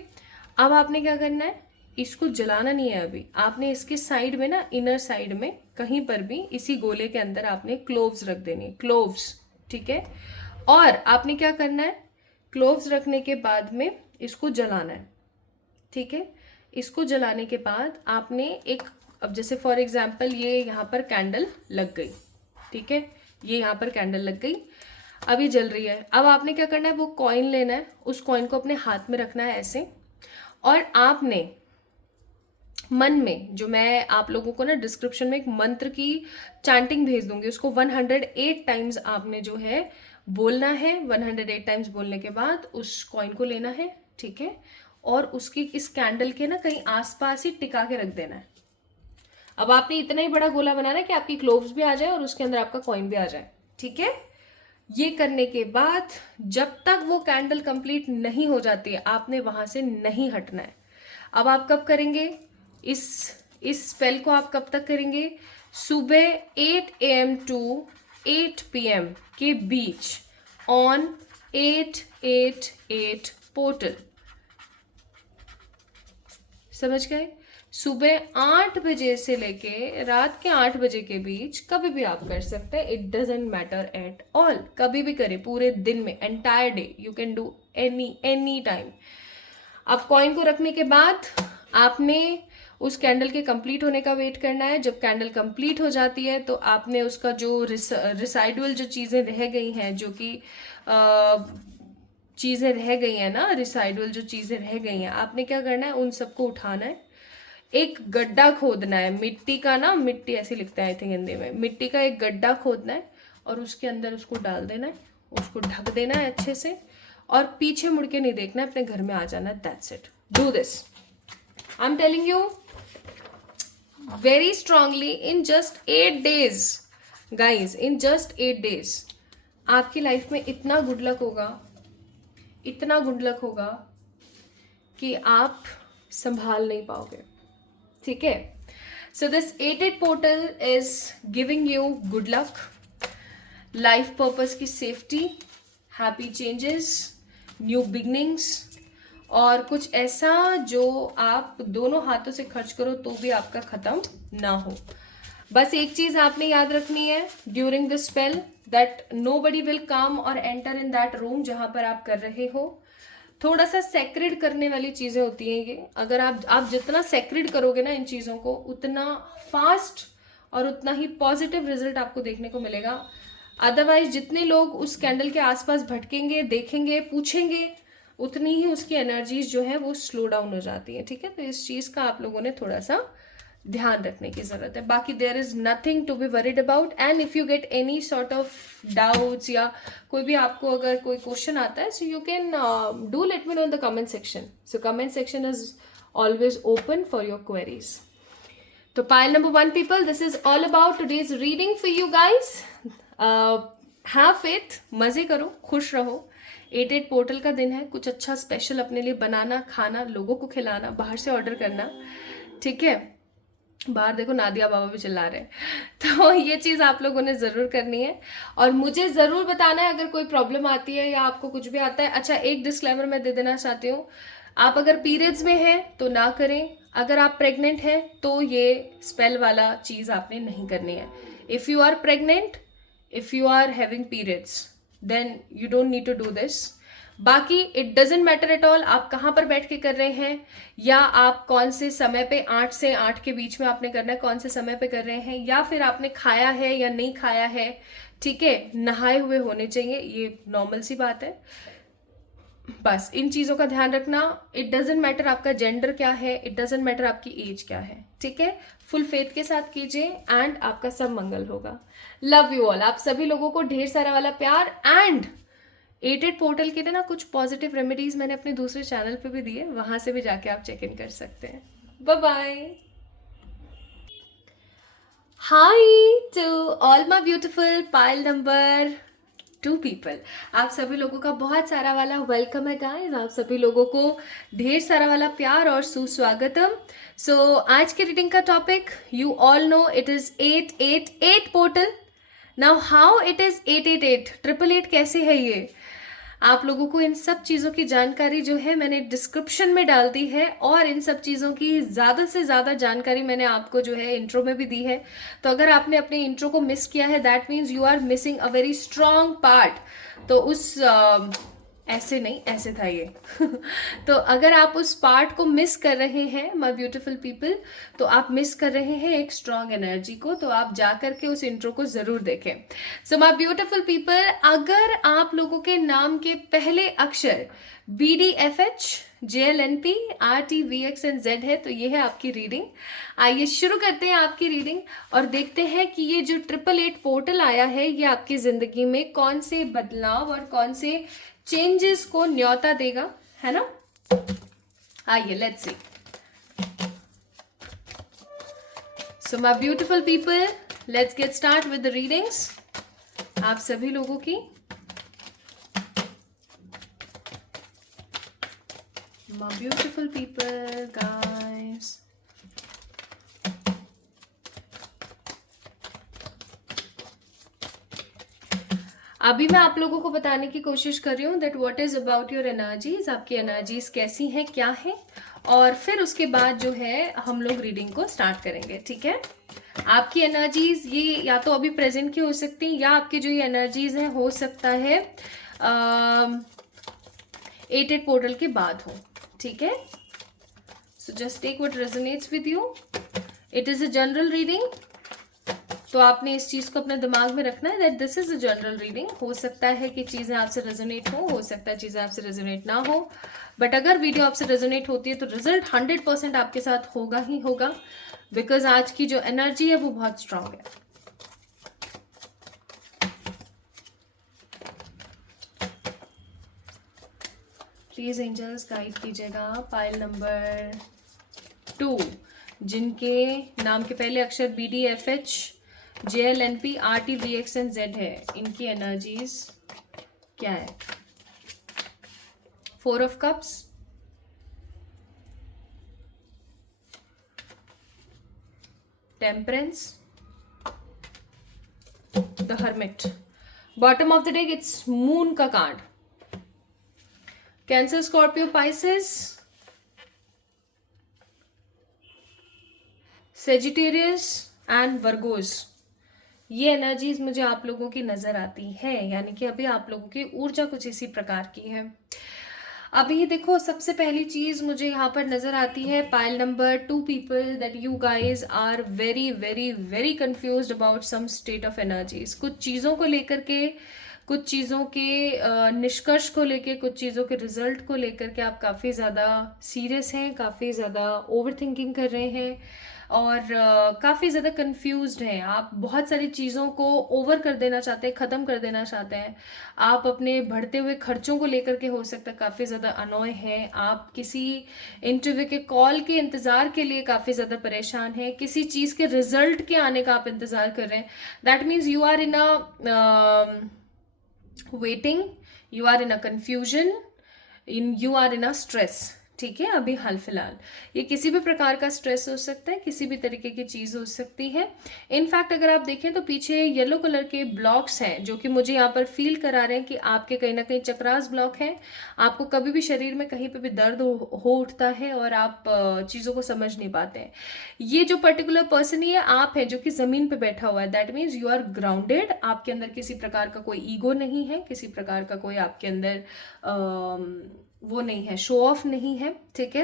अब आपने क्या करना है, इसको जलाना नहीं है अभी, आपने इसके साइड में ना, इनर साइड में कहीं पर भी इसी गोले के अंदर आपने क्लोव्स रख देनी है, क्लोव्स, ठीक है। और आपने क्या करना है, क्लोव्स रखने के बाद में इसको जलाना है, ठीक है। इसको जलाने के बाद आपने एक, अब जैसे फॉर एग्जाम्पल ये यहाँ पर कैंडल लग गई, ठीक है, ये यहाँ पर कैंडल लग गई, अब ये जल रही है। अब आपने क्या करना है, वो कॉइन लेना है, उस कॉइन को अपने हाथ में रखना है ऐसे, और आपने मन में, जो मैं आप लोगों को ना डिस्क्रिप्शन में एक मंत्र की चैंटिंग भेज दूंगी, उसको 108 टाइम्स आपने जो है बोलना है। 108 टाइम्स बोलने के बाद उस कॉइन को लेना है, ठीक है, और उसकी इस कैंडल के ना कहीं आसपास ही टिका के रख देना है। अब आपने इतना ही बड़ा गोला बनाना है कि आपकी क्लोव्स भी आ जाए और उसके अंदर आपका कॉइन भी आ जाए, ठीक है। ये करने के बाद जब तक वो कैंडल कंप्लीट नहीं हो जाती है, आपने वहां से नहीं हटना है। अब आप कब करेंगे, इस स्पेल को आप कब तक करेंगे, सुबह 8 AM टू 8 PM के बीच, ऑन 888 पोर्टल, समझ गए। सुबह 8 बजे से लेके रात के 8 बजे के बीच कभी भी आप कर सकते हैं, it doesn't matter at all, कभी भी करें, पूरे दिन में, entire day, you can do any time. अब कॉइन को रखने के बाद आपने उस कैंडल के कंप्लीट होने का वेट करना है। जब कैंडल कंप्लीट हो जाती है तो आपने उसका जो रिसाइडुअल जो चीज़ें रह गई हैं, जो कि चीज़ें रह गई हैं ना, रिसाइडुअल जो चीज़ें रह गई हैं, आपने क्या करना है, उन सबको उठाना है। एक गड्ढा खोदना है मिट्टी का ना, मिट्टी ऐसे लिखता है आई थिंक हिंदी में, मिट्टी का एक गड्ढा खोदना है और उसके अंदर उसको डाल देना है, उसको ढक देना है अच्छे से, और पीछे मुड़ के नहीं देखना है, अपने घर में आ जाना है, that's it. Do this, I am telling you very strongly, in just 8 days guys, in just 8 days आपकी लाइफ में इतना गुड लक होगा, इतना गुड लक होगा कि आप संभाल नहीं पाओगे, ठीक है। So this 8-8 portal is giving you good luck, life purpose की safety, happy changes, new beginnings, और कुछ ऐसा जो आप दोनों हाथों से खर्च करो तो भी आपका खत्म ना हो. बस एक चीज आपने याद रखनी है during this spell, that nobody will come और एंटर इन दैट रूम जहां पर आप कर रहे हो. थोड़ा सा सेक्रेड करने वाली चीजें होती हैं ये. अगर आप जितना सेक्रेड करोगे ना इन चीजों को, उतना फास्ट और उतना ही पॉजिटिव रिजल्ट आपको देखने को मिलेगा. अदरवाइज जितने लोग उस कैंडल के आसपास भटकेंगे, देखेंगे, पूछेंगे, उतनी ही उसकी एनर्जीज जो है वो स्लो डाउन हो जाती हैं. ठीक है, तो इस चीज का आप लोगों ने थोड़ा सा ध्यान रखने की जरूरत है. बाकी there is nothing to be worried about. And if you get any sort of doubts या कोई भी आपको अगर कोई क्वेश्चन आता है, so you can do let me know in the comment section. So comment section is always open for your queries. तो pile number 1 people, this is all about today's reading for you guys. Have faith, मजे करो, खुश रहो. 8-8 पोर्टल का दिन है. कुछ अच्छा स्पेशल अपने लिए बनाना, खाना, लोगों को खिलाना, बाहर से ऑर्डर करना. ठीक है, बाहर देखो नादिया बाबा भी चिल्ला रहे हैं. तो ये चीज़ आप लोगों ने ज़रूर करनी है और मुझे ज़रूर बताना है अगर कोई प्रॉब्लम आती है या आपको कुछ भी आता है. अच्छा, एक डिस्क्लेमर मैं दे देना चाहती हूँ. आप अगर पीरियड्स में हैं तो ना करें. अगर आप प्रेग्नेंट हैं तो ये स्पेल वाला चीज़ आपने नहीं करनी है. If you are pregnant, if you are having periods, then you don't need to do this. बाकी it doesn't matter at all आप कहाँ पर बैठ के कर रहे हैं या आप कौन से समय पे, 8 से 8 के बीच में आपने करना है, कौन से समय पे कर रहे हैं, या फिर आपने खाया है या नहीं खाया है. ठीक है, नहाए हुए होने चाहिए, ये नॉर्मल सी बात है. बस इन चीज़ों का ध्यान रखना. इट डजेंट मैटर आपका जेंडर क्या है, इट डजेंट मैटर आपकी एज क्या है. ठीक है, फुल फेथ के साथ कीजिए एंड आपका सब मंगल होगा. Love you all. आप सभी लोगों को ढेर सारा वाला प्यार. एंड 8-8 पोर्टल के लिए ना कुछ पॉजिटिव रेमेडीज मैंने अपने दूसरे चैनल पे भी दिए, वहां से भी जाके आप चेक इन कर सकते हैं. Bye bye. Hi to all my beautiful pile number 2 people. आप सभी लोगों का बहुत सारा वाला वेलकम है गाइस. आप सभी लोगों को ढेर सारा वाला प्यार और सुस्वागतम. सो आज के रीडिंग का topic you all know, it is 888 portal. Now how it is 888, 888 कैसे है ये, आप लोगों को इन सब चीज़ों की जानकारी जो है मैंने डिस्क्रिप्शन में डाल दी है. और इन सब चीज़ों की ज़्यादा से ज़्यादा जानकारी मैंने आपको जो है इंट्रो में भी दी है. तो अगर आपने अपने इंट्रो को मिस किया है, that means you are missing a very strong part. तो उस ऐसे नहीं, ऐसे था ये. तो अगर आप उस पार्ट को मिस कर रहे हैं माय ब्यूटीफुल पीपल, तो आप मिस कर रहे हैं एक स्ट्रॉन्ग एनर्जी को. तो आप जा करके उस इंट्रो को जरूर देखें. सो माय ब्यूटीफुल पीपल, अगर आप लोगों के नाम के पहले अक्षर BDFH, JLNP, RT, VX and Z है, तो ये है आपकी रीडिंग. आइए शुरू करते हैं आपकी रीडिंग और देखते हैं कि ये जो 888 पोर्टल आया है ये आपकी जिंदगी में कौन से बदलाव और कौन से चेंजेस को न्योता देगा, है ना. आइए let's see. So my beautiful people, let's get start with the readings. आप सभी लोगों की my beautiful people guys. अभी मैं आप लोगों को बताने की कोशिश कर रही हूँ that what is about your energies. आपकी एनर्जीज कैसी हैं, क्या है, और फिर उसके बाद जो है हम लोग रीडिंग को स्टार्ट करेंगे. ठीक है, आपकी एनर्जीज ये या तो अभी प्रेजेंट की हो सकती हैं या आपकी जो ये एनर्जीज हैं हो सकता है 8-8 पोर्टल के बाद हो. ठीक है, so just take what resonates with you. It is a general reading, तो आपने इस चीज को अपने दिमाग में रखना है that this is a general reading. हो सकता है कि चीजें आपसे रेजोनेट हो सकता है चीजें आपसे रेजोनेट ना हो, बट अगर वीडियो आपसे रेजोनेट होती है तो रिजल्ट 100% आपके साथ होगा ही होगा, बिकॉज आज की जो एनर्जी है वो बहुत स्ट्रांग है. प्लीज एंजल्स गाइड कीजिएगा पाइल नंबर 2, जिनके नाम के पहले अक्षर BDFH, JLNP, RT, VX and Z है. इनकी एनर्जीज क्या है. 4 of Cups, temperance, the hermit. Bottom of the deck it's moon का card. Cancer, Scorpio, Pisces, Sagittarius and Virgos. ये एनर्जीज मुझे आप लोगों की नजर आती है, यानी कि अभी आप लोगों की ऊर्जा कुछ इसी प्रकार की है। अभी देखो, सबसे पहली चीज मुझे यहाँ पर नजर आती है pile number 2 people, that you guys are very very very confused about some state of energies. कुछ चीज़ों को लेकर के, कुछ चीज़ों के निष्कर्ष को लेकर, कुछ चीज़ों के रिजल्ट को लेकर के आप काफ़ी ज़्यादा सीरियस हैं, काफ़ी ज़्यादा ओवर थिंकिंग कर रहे हैं और काफ़ी ज़्यादा कंफ्यूज्ड हैं। आप बहुत सारी चीज़ों को ओवर कर देना चाहते हैं, ख़त्म कर देना चाहते हैं। आप अपने बढ़ते हुए खर्चों को लेकर के हो सकता है काफ़ी ज़्यादा अनॉय हैं। आप किसी इंटरव्यू के कॉल के इंतज़ार के लिए काफ़ी ज़्यादा परेशान हैं। किसी चीज़ के रिजल्ट के आने का आप इंतज़ार कर रहे हैं। That means you are in a waiting, you are in a confusion, you are in a stress. ठीक है, अभी हाल फिलहाल ये किसी भी प्रकार का स्ट्रेस हो सकता है, किसी भी तरीके की चीज़ हो सकती है। इनफैक्ट अगर आप देखें तो पीछे येलो कलर के ब्लॉक्स हैं जो कि मुझे यहाँ पर फील करा रहे हैं कि आपके कहीं ना कहीं चक्रास ब्लॉक है। आपको कभी भी शरीर में कहीं पे भी दर्द हो उठता है और आप चीज़ों को समझ नहीं पाते हैं। ये जो पर्टिकुलर पर्सन, ये आप है जो कि ज़मीन पे बैठा हुआ है। That means you are grounded. आपके अंदर किसी प्रकार का कोई ईगो नहीं है, किसी प्रकार का कोई आपके अंदर वो नहीं है, शो ऑफ नहीं है। ठीक है,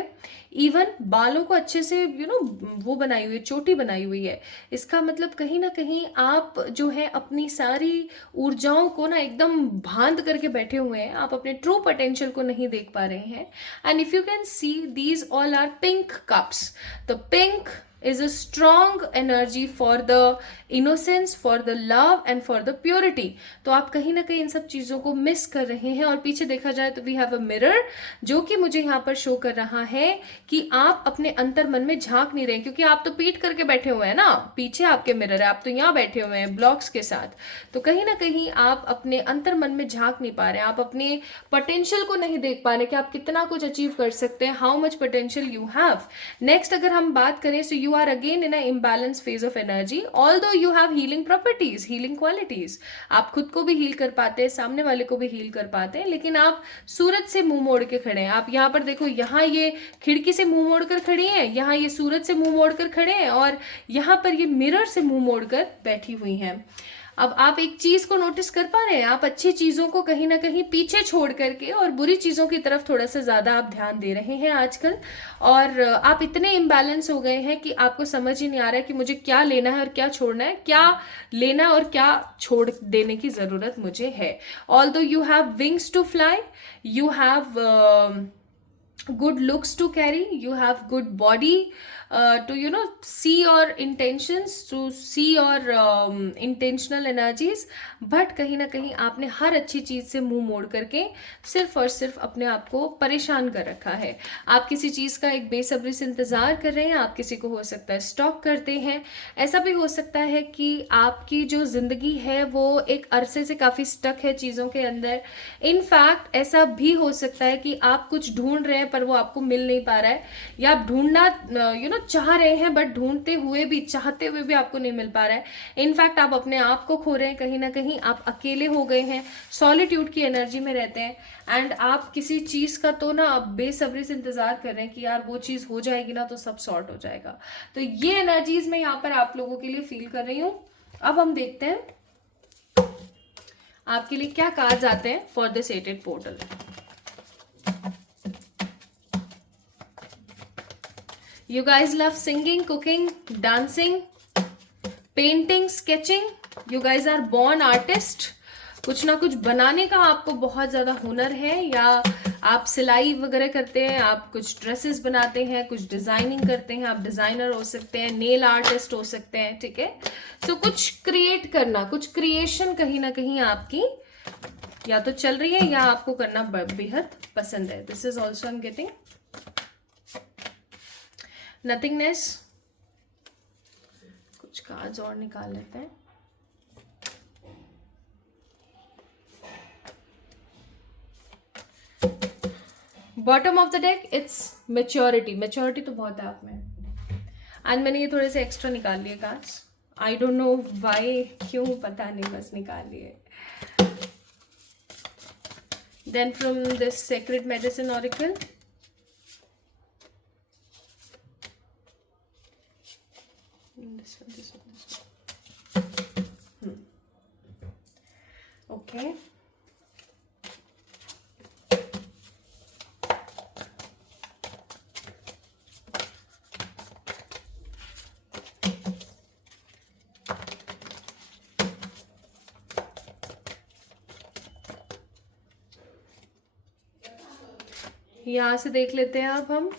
इवन बालों को अच्छे से वो बनाई हुई है, चोटी बनाई हुई है। इसका मतलब कहीं ना कहीं आप जो है अपनी सारी ऊर्जाओं को ना एकदम बांध करके बैठे हुए हैं। आप अपने ट्रू पोटेंशियल को नहीं देख पा रहे हैं। And if you can see, these all are pink cups. The pink is a strong energy for the innocence, for the love and for the purity। तो आप कहीं ना कहीं इन सब चीज़ों को मिस कर रहे हैं। और पीछे देखा जाए तो वी हैव अ मिरर जो कि मुझे यहाँ पर शो कर रहा है कि आप अपने अंतर मन में झांक नहीं रहे, क्योंकि आप तो पीठ करके बैठे हुए हैं ना, पीछे आपके मिरर है, आप तो यहाँ बैठे हुए हैं ब्लॉक्स के साथ। तो कहीं ना कहीं आप अपने अंतर मन में झांक नहीं पा रहे हैं, आप अपने पोटेंशियल को नहीं देख पा रहे कि आप कितना कुछ अचीव कर सकते हैं, how much potential you have. Next अगर हम बात करें, सो you are again in a imbalance phase of energy, although you have healing properties, healing qualities। आप खुद को भी हील कर पाते हैं, सामने वाले को भी हील कर पाते हैं, लेकिन आप सूरज से मुंह मोड़ के खड़े हैं। आप यहाँ पर देखो, यहाँ ये खिड़की से मुंह मोड़ कर खड़ी हैं, यहाँ ये सूरज से मुंह मोड़ कर खड़े हैं और यहाँ पर ये मिरर से मुंह मोड़ कर बैठी हुई हैं। अब आप एक चीज को नोटिस कर पा रहे हैं, आप अच्छी चीजों को कहीं ना कहीं पीछे छोड़ करके और बुरी चीजों की तरफ थोड़ा सा ज्यादा आप ध्यान दे रहे हैं आजकल। और आप इतने इम्बैलेंस हो गए हैं कि आपको समझ ही नहीं आ रहा है कि मुझे क्या लेना है और क्या छोड़ना है, क्या लेना और क्या छोड़ देने की जरूरत मुझे है। Although you have wings to fly, you have good looks to carry, you have good body to see your intentions, to see your intentional energies। But कहीं ना कहीं आपने हर अच्छी चीज से मुंह मोड़ करके सिर्फ और सिर्फ अपने आप को परेशान कर रखा है। आप किसी चीज का एक बेसब्री से इंतजार कर रहे हैं, आप किसी को हो सकता है स्टॉक करते हैं। ऐसा भी हो सकता है कि आपकी जो जिंदगी है वो एक अरसे से काफी स्टक है चीजों के अंदर। इनफैक्ट ऐसा भी हो सकता है कि आप कुछ ढूंढ रहे हैं पर वो आपको मिल नहीं पा रहा है, या आप ढूंढना चाह रहे हैं बट ढूंढते हुए भी, चाहते हुए भी आपको नहीं मिल पा रहा है। इनफैक्ट आप अपने आप को खो रहे हैं, कहीं ना कहीं आप अकेले हो गए हैं, सॉलिट्यूड की एनर्जी में रहते हैं। एंड आप किसी चीज का तो ना अब बेसब्री से इंतजार कर रहे हैं कि यार वो चीज हो जाएगी ना तो सब सॉर्ट हो जाएगा। तो ये एनर्जीज मैं यहाँ पर आप लोगों के लिए फील कर रही हूँ। अब हम देखते हैं आपके लिए क्या कार्ड्स आते हैं for this 8-8 portal. You guys love singing, cooking, dancing, painting, sketching. You guys are born artist। कुछ ना कुछ बनाने का आपको बहुत ज़्यादा हुनर है, या आप सिलाई वगैरह करते हैं, आप कुछ ड्रेसेस बनाते हैं, कुछ डिज़ाइनिंग करते हैं, आप डिज़ाइनर हो सकते हैं, नेल आर्टिस्ट हो सकते हैं। ठीक है, सो कुछ क्रिएट करना, कुछ क्रिएशन कहीं ना कहीं आपकी या तो चल रही है या आपको करना बेहद पसंद है। This is also I am getting nothingness. कुछ कार्ड्स और निकाल लेते हैं। Bottom of the deck its maturity. Maturity तो बहुत है आप में। एंड मैंने ये थोड़े से एक्स्ट्रा निकाल लिए cards, I don't know why, क्यों पता नहीं, बस निकाल लिए. Then from this sacred medicine oracle, this one. Okay. यहाँ से देख लेते हैं अब हम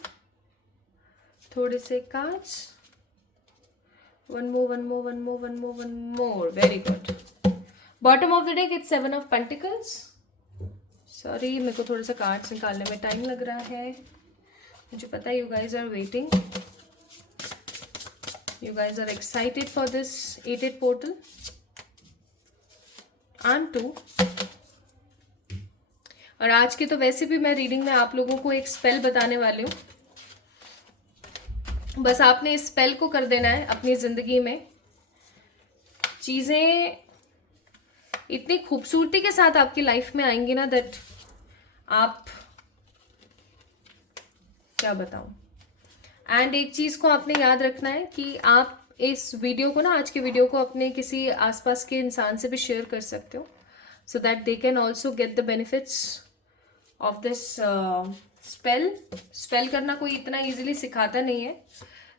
थोड़े से cards. One more. Very good. Bottom of the deck, it's 7 of Pentacles. Sorry, मेरे को थोड़ा सा कार्ड्स निकालने में टाइम लग रहा है. मुझे पता है you guys are waiting. You guys are excited for this 8-8 portal. And 2. और आज की तो वैसे भी मैं रीडिंग में आप लोगों को एक स्पेल बताने वाली हूँ. बस आपने इस स्पेल को कर देना है अपनी जिंदगी में. चीजें इतनी खूबसूरती के साथ आपकी लाइफ में आएंगी ना, दैट आप क्या बताऊं. एंड एक चीज को आपने याद रखना है कि आप इस वीडियो को ना, आज के वीडियो को अपने किसी आसपास के इंसान से भी शेयर कर सकते हो, so that they can also get the benefits of this spell करना कोई इतना इजीली सिखाता नहीं है.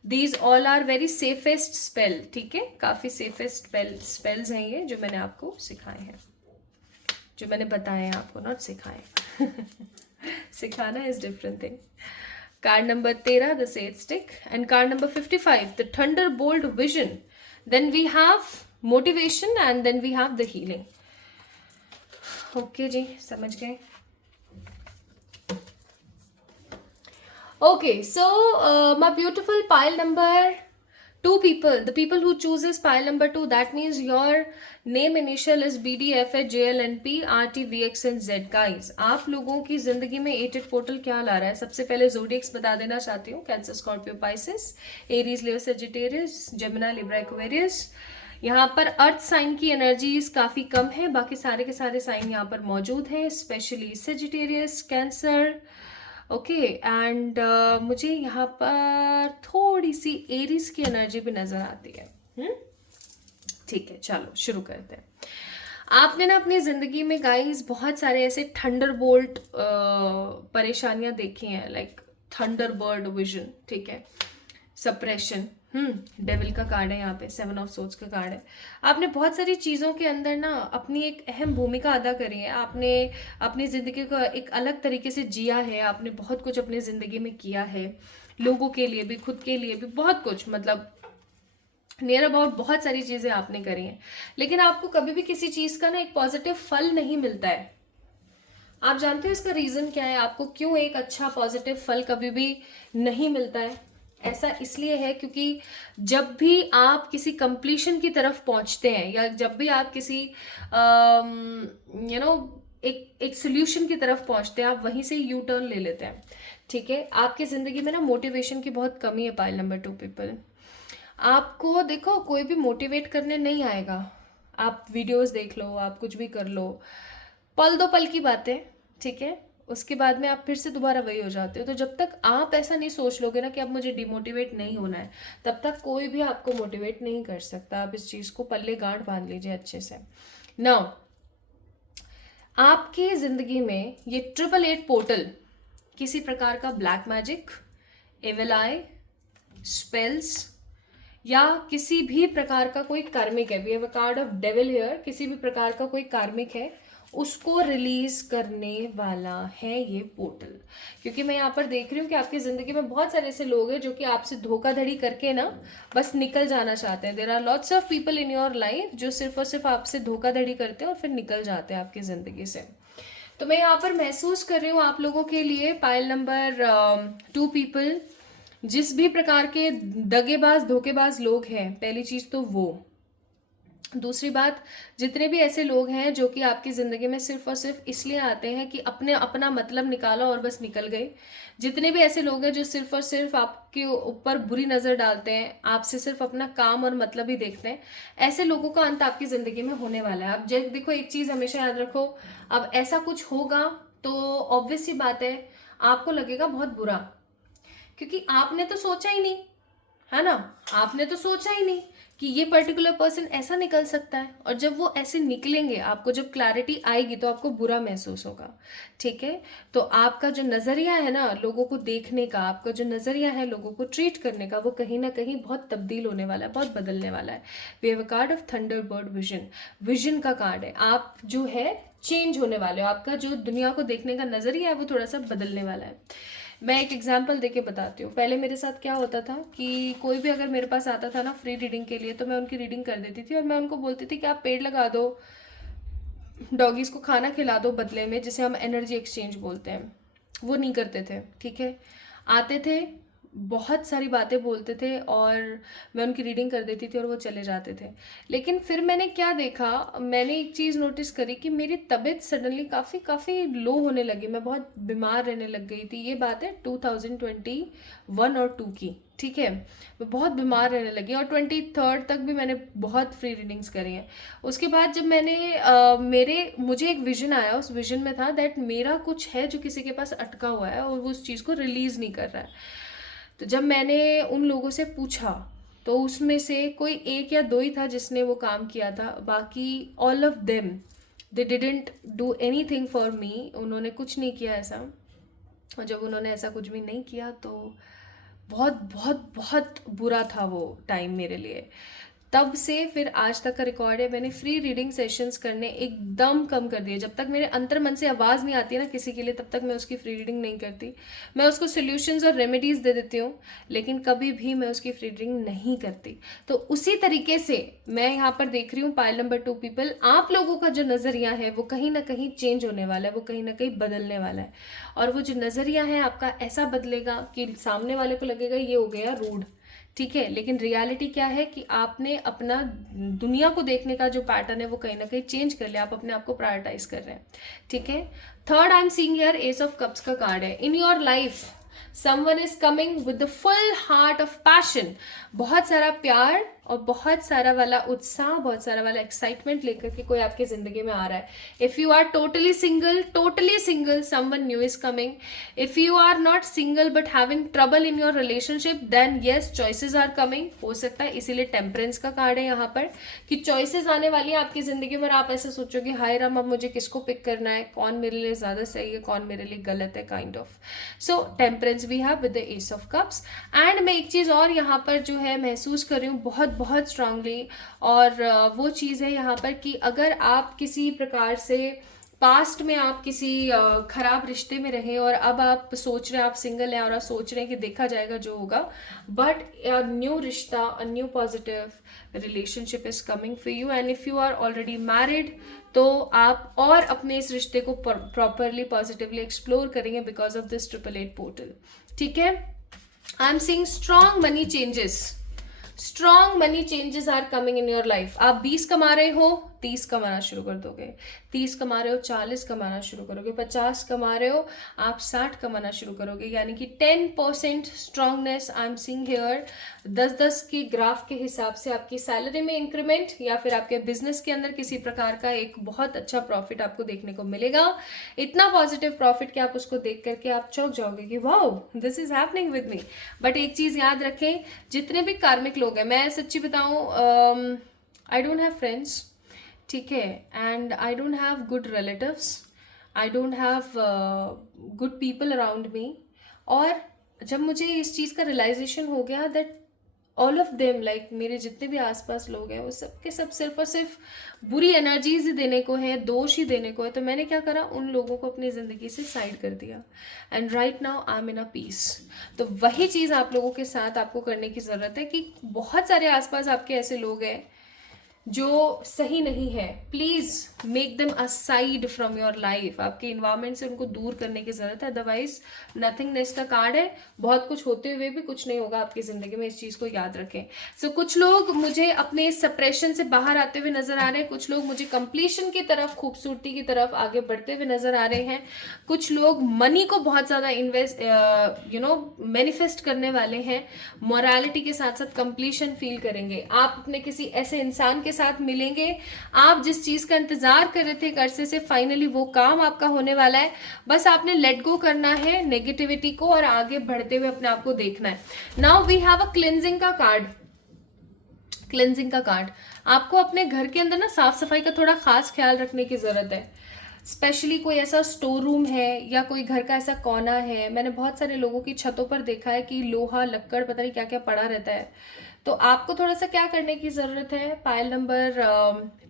These all are very safest spell. ठीक है, काफ़ी सेफेस्ट स्पेल्स हैं ये जो मैंने आपको सिखाए हैं, जो मैंने बताए हैं आपको, नॉट सिखाए. सिखाना is different thing. Card number 13 the said stick and card number 55 the thunderbolt vision. Then we have motivation and then we have the healing. Okay जी, समझ गए. Okay, so my beautiful pile number 2 people, the people who chooses pile number 2, that means your name initial is BDF, JLNP, RT, VX and Z. Guys, आप लोगों की जिंदगी में 8-8 पोर्टल क्या ला रहा है? सबसे पहले जोडियक्स बता देना चाहती हूँ. Cancer, Scorpio, Pisces, Aries, Leo, Sagittarius, Gemini, Libra, Aquarius. यहाँ पर अर्थ साइन की एनर्जीज काफ़ी कम है, बाकी सारे के सारे साइन यहाँ पर मौजूद हैं, specially Sagittarius, cancer. Okay and मुझे यहाँ पर थोड़ी सी एरीज की एनर्जी भी नजर आती है. ठीक है, चलो शुरू करते हैं. आपने ना अपनी जिंदगी में गाइस बहुत सारे ऐसे थंडरबोल्ट परेशानियां देखी हैं, लाइक थंडरबर्ड विजन. ठीक है, सप्रेशन. डेविल का कार्ड है यहाँ पे, 7 ऑफ सोर्ड्स का कार्ड है. आपने बहुत सारी चीज़ों के अंदर ना अपनी एक अहम भूमिका अदा करी है. आपने अपनी ज़िंदगी को एक अलग तरीके से जिया है. आपने बहुत कुछ अपनी ज़िंदगी में किया है, लोगों के लिए भी, खुद के लिए भी, बहुत कुछ, मतलब नियर अबाउट बहुत सारी चीज़ें आपने करी हैं. लेकिन आपको कभी भी किसी चीज़ का ना एक पॉजिटिव फल नहीं मिलता है. आप जानते हो इसका रीज़न क्या है? आपको क्यों एक अच्छा पॉजिटिव फल कभी भी नहीं मिलता है? ऐसा इसलिए है क्योंकि जब भी आप किसी कंप्लीशन की तरफ पहुंचते हैं, या जब भी आप किसी एक सोल्यूशन की तरफ पहुंचते हैं, आप वहीं से यू टर्न ले लेते हैं. ठीक है, आपकी ज़िंदगी में ना मोटिवेशन की बहुत कमी है पाइल नंबर 2 पीपल. आपको देखो, कोई भी मोटिवेट करने नहीं आएगा. आप वीडियोस देख लो, आप कुछ भी कर लो, पल दो पल की बातें. ठीक है, उसके बाद में आप फिर से दोबारा वही हो जाते हो. तो जब तक आप ऐसा नहीं सोच लोगे ना कि अब मुझे डिमोटिवेट नहीं होना है, तब तक कोई भी आपको मोटिवेट नहीं कर सकता. आप इस चीज़ को पल्ले गांठ बांध लीजिए अच्छे से. नाउ आपकी ज़िंदगी में ये 888 पोर्टल किसी प्रकार का black magic, evil eye, spells या किसी भी प्रकार का कोई कार्मिक है. We have a card of devil here. किसी भी प्रकार का कोई कार्मिक है, उसको रिलीज करने वाला है ये पोर्टल. क्योंकि मैं यहाँ पर देख रही हूँ कि आपकी ज़िंदगी में बहुत सारे ऐसे लोग हैं जो कि आपसे धोखाधड़ी करके ना बस निकल जाना चाहते हैं. There are lots of people in your life जो सिर्फ और सिर्फ आपसे धोखाधड़ी करते हैं और फिर निकल जाते हैं आपकी ज़िंदगी से. तो मैं यहाँ पर महसूस कर रही हूँ आप लोगों के लिए, पाइल नंबर 2 पीपल, जिस भी प्रकार के दगेबाज, धोखेबाज लोग हैं, पहली चीज़ तो वो दूसरी बात, जितने भी ऐसे लोग हैं जो कि आपकी ज़िंदगी में सिर्फ और सिर्फ इसलिए आते हैं कि अपने अपना मतलब निकाला और बस निकल गए, जितने भी ऐसे लोग हैं जो सिर्फ और सिर्फ आपके ऊपर बुरी नज़र डालते हैं, आपसे सिर्फ अपना काम और मतलब ही देखते हैं, ऐसे लोगों का अंत आपकी ज़िंदगी में होने वाला है। अब देखो, एक चीज़ हमेशा याद रखो, अब ऐसा कुछ होगा तो ऑब्वियस सी बात है आपको लगेगा बहुत बुरा, क्योंकि आपने तो सोचा ही नहीं, है ना, आपने तो सोचा ही नहीं कि ये पर्टिकुलर पर्सन ऐसा निकल सकता है। और जब वो ऐसे निकलेंगे, आपको जब क्लैरिटी आएगी तो आपको बुरा महसूस होगा। ठीक है, तो आपका जो नज़रिया है ना लोगों को देखने का, आपका जो नज़रिया है लोगों को ट्रीट करने का, वो कहीं ना कहीं बहुत तब्दील होने वाला है, बहुत बदलने वाला है। We have a card of thunderbird vision, vision का कार्ड है। आप जो है चेंज होने वाले हो, आपका जो दुनिया को देखने का नज़रिया है वो थोड़ा सा बदलने वाला है। मैं एक एग्जांपल देके बताती हूँ। पहले मेरे साथ क्या होता था कि कोई भी अगर मेरे पास आता था ना फ्री रीडिंग के लिए, तो मैं उनकी रीडिंग कर देती थी और मैं उनको बोलती थी कि आप पेड़ लगा दो, डॉगीज को खाना खिला दो बदले में, जिसे हम एनर्जी एक्सचेंज बोलते हैं। वो नहीं करते थे। ठीक है, आते थे, बहुत सारी बातें बोलते थे और मैं उनकी रीडिंग कर देती थी और वो चले जाते थे। लेकिन फिर मैंने क्या देखा, मैंने एक चीज़ नोटिस करी कि मेरी तबीयत सडनली काफ़ी लो होने लगी, मैं बहुत बीमार रहने लग गई थी। ये बात है 2021 और 2 की। ठीक है, मैं बहुत बीमार रहने लगी और 23rd तक भी मैंने बहुत फ्री रीडिंग्स करी हैं। उसके बाद जब मैंने मुझे एक विजन आया, उस विजन में था दैट मेरा कुछ है जो किसी के पास अटका हुआ है और वो उस चीज़ को रिलीज़ नहीं कर रहा है। तो जब मैंने उन लोगों से पूछा तो उसमें से कोई एक या दो ही था जिसने वो काम किया था, बाकी all of them they didn't do any thing for me. उन्होंने कुछ नहीं किया ऐसा। और जब उन्होंने ऐसा कुछ भी नहीं किया तो बहुत बहुत बहुत बुरा था वो टाइम मेरे लिए। तब से फिर आज तक का रिकॉर्ड है, मैंने फ्री रीडिंग सेशंस करने एकदम कम कर दिए। जब तक मेरे अंतर मन से आवाज़ नहीं आती है ना किसी के लिए, तब तक मैं उसकी फ्री रीडिंग नहीं करती। मैं उसको सोल्यूशंस और रेमेडीज़ दे देती हूँ, लेकिन कभी भी मैं उसकी फ्री रीडिंग नहीं करती। तो उसी तरीके से मैं यहाँ पर देख रही हूँ पाइल नंबर 2 पीपल, आप लोगों का जो नज़रिया है वो कहीं ना कहीं चेंज होने वाला है, वो कहीं ना कहीं बदलने वाला है। और वो जो नज़रिया है आपका ऐसा बदलेगा कि सामने वाले को लगेगा ये हो गया रूड। ठीक है, लेकिन रियलिटी क्या है कि आपने अपना दुनिया को देखने का जो पैटर्न है वो कहीं ना कहीं चेंज कर लिया, आप अपने आप को प्रायोरिटाइज कर रहे हैं। ठीक है, third I am seeing here S of cups का कार्ड है। इन your life someone is coming with the full heart of passion, बहुत सारा प्यार और बहुत सारा वाला उत्साह, बहुत सारा वाला एक्साइटमेंट लेकर के कोई आपकी जिंदगी में आ रहा है। If you are totally single someone new is coming. If you are not single but having trouble in your relationship, then yes choices are coming. हो सकता है इसीलिए टेम्परेंस का कार्ड है यहाँ पर कि चॉइसेस आने वाली है आपकी जिंदगी में और आप ऐसे सोचोगे हाय राम, अब मुझे किसको पिक करना है, कौन मेरे लिए ज्यादा सही है, कौन मेरे लिए गलत है, kind of. So temperance we have with the ace of cups. And मैं एक चीज और यहाँ पर जो है महसूस कर रही हूँ बहुत बहुत स्ट्रांगली, और वो चीज़ है यहाँ पर कि अगर आप किसी प्रकार से पास्ट में आप किसी खराब रिश्ते में रहे और अब आप सोच रहे हैं, आप सिंगल हैं और आप सोच रहे हैं कि देखा जाएगा जो होगा, बट अ न्यू रिश्ता, a new positive relationship is coming for you. And if you are already married तो आप और अपने इस रिश्ते को प्रॉपरली पॉजिटिवली एक्सप्लोर करेंगे बिकॉज ऑफ दिस 888 पोर्टल। ठीक है, I am seeing strong money changes, strong money changes are coming in your life. आप 20 कमा रहे हो 30 कमाना शुरू कर दोगे, 30 कमा रहे हो 40 कमाना शुरू करोगे, 50 कमा रहे हो आप 60 कमाना शुरू करोगे। यानी कि 10% strongness I am seeing here. 10-10 की ग्राफ के हिसाब से आपकी सैलरी में इंक्रीमेंट या फिर आपके बिजनेस के अंदर किसी प्रकार का एक बहुत अच्छा प्रॉफिट आपको देखने को मिलेगा। इतना पॉजिटिव प्रॉफिट कि आप उसको देख करके आप चौंक जाओगे कि wow this is happening with me. But एक चीज याद रखें, जितने भी कार्मिक लोग हैं, मैं सच्ची बताऊं, आई डोंट हैव फ्रेंड्स, ठीक है, and I don't have good relatives, I don't have good people around me. और जब मुझे इस चीज़ का रियलाइजेशन हो गया that all of them, like मेरे जितने भी आसपास लोग हैं वो सब के सब सिर्फ और सिर्फ बुरी एनर्जीज ही देने को है, दोष ही देने को है, तो मैंने क्या करा, उन लोगों को अपनी ज़िंदगी से साइड कर दिया। And right now I am in a peace. तो वही चीज़ आप लोगों के साथ आपको करने की ज़रूरत है कि बहुत सारे आसपास आपके ऐसे लोग हैं जो सही नहीं है, please make them aside from your life. आपके इन्वायरमेंट से उनको दूर करने की जरूरत है, अदरवाइज नथिंगनेस का कार्ड है। बहुत कुछ होते हुए भी कुछ नहीं होगा आपकी जिंदगी में, इस चीज को याद रखें। सो कुछ लोग मुझे अपने सप्रेशन से बाहर आते हुए नजर आ रहे हैं, कुछ लोग मुझे कंप्लीशन की तरफ, खूबसूरती की तरफ आगे बढ़ते हुए नजर आ रहे हैं। कुछ लोग मनी को बहुत ज्यादा इन्वेस्ट मैनिफेस्ट करने वाले हैं। मोरालिटी के साथ साथ कंप्लीशन फील करेंगे। आप अपने किसी ऐसे इंसान के साथ मिलेंगे, आप जिस चीज का इंतजार कर रहे थे एक अरसे से, फाइनली वो काम आपका होने वाला है। बस आपने लेट गो करना है नेगेटिविटी को और आगे बढ़ते हुए अपने आप को देखना है। Now we have a cleansing का कार्ड। क्लिनजिंग का कार्ड, आपको अपने घर के अंदर ना साफ सफाई का थोड़ा खास ख्याल रखने की जरूरत है। स्पेशली कोई ऐसा स्टोर रूम है या कोई घर का ऐसा कोना है, मैंने बहुत सारे लोगों की छतों पर देखा है कि लोहा लक्कड़ पता नहीं क्या क्या पड़ा रहता है। तो आपको थोड़ा सा क्या करने की जरूरत है, पाइल नंबर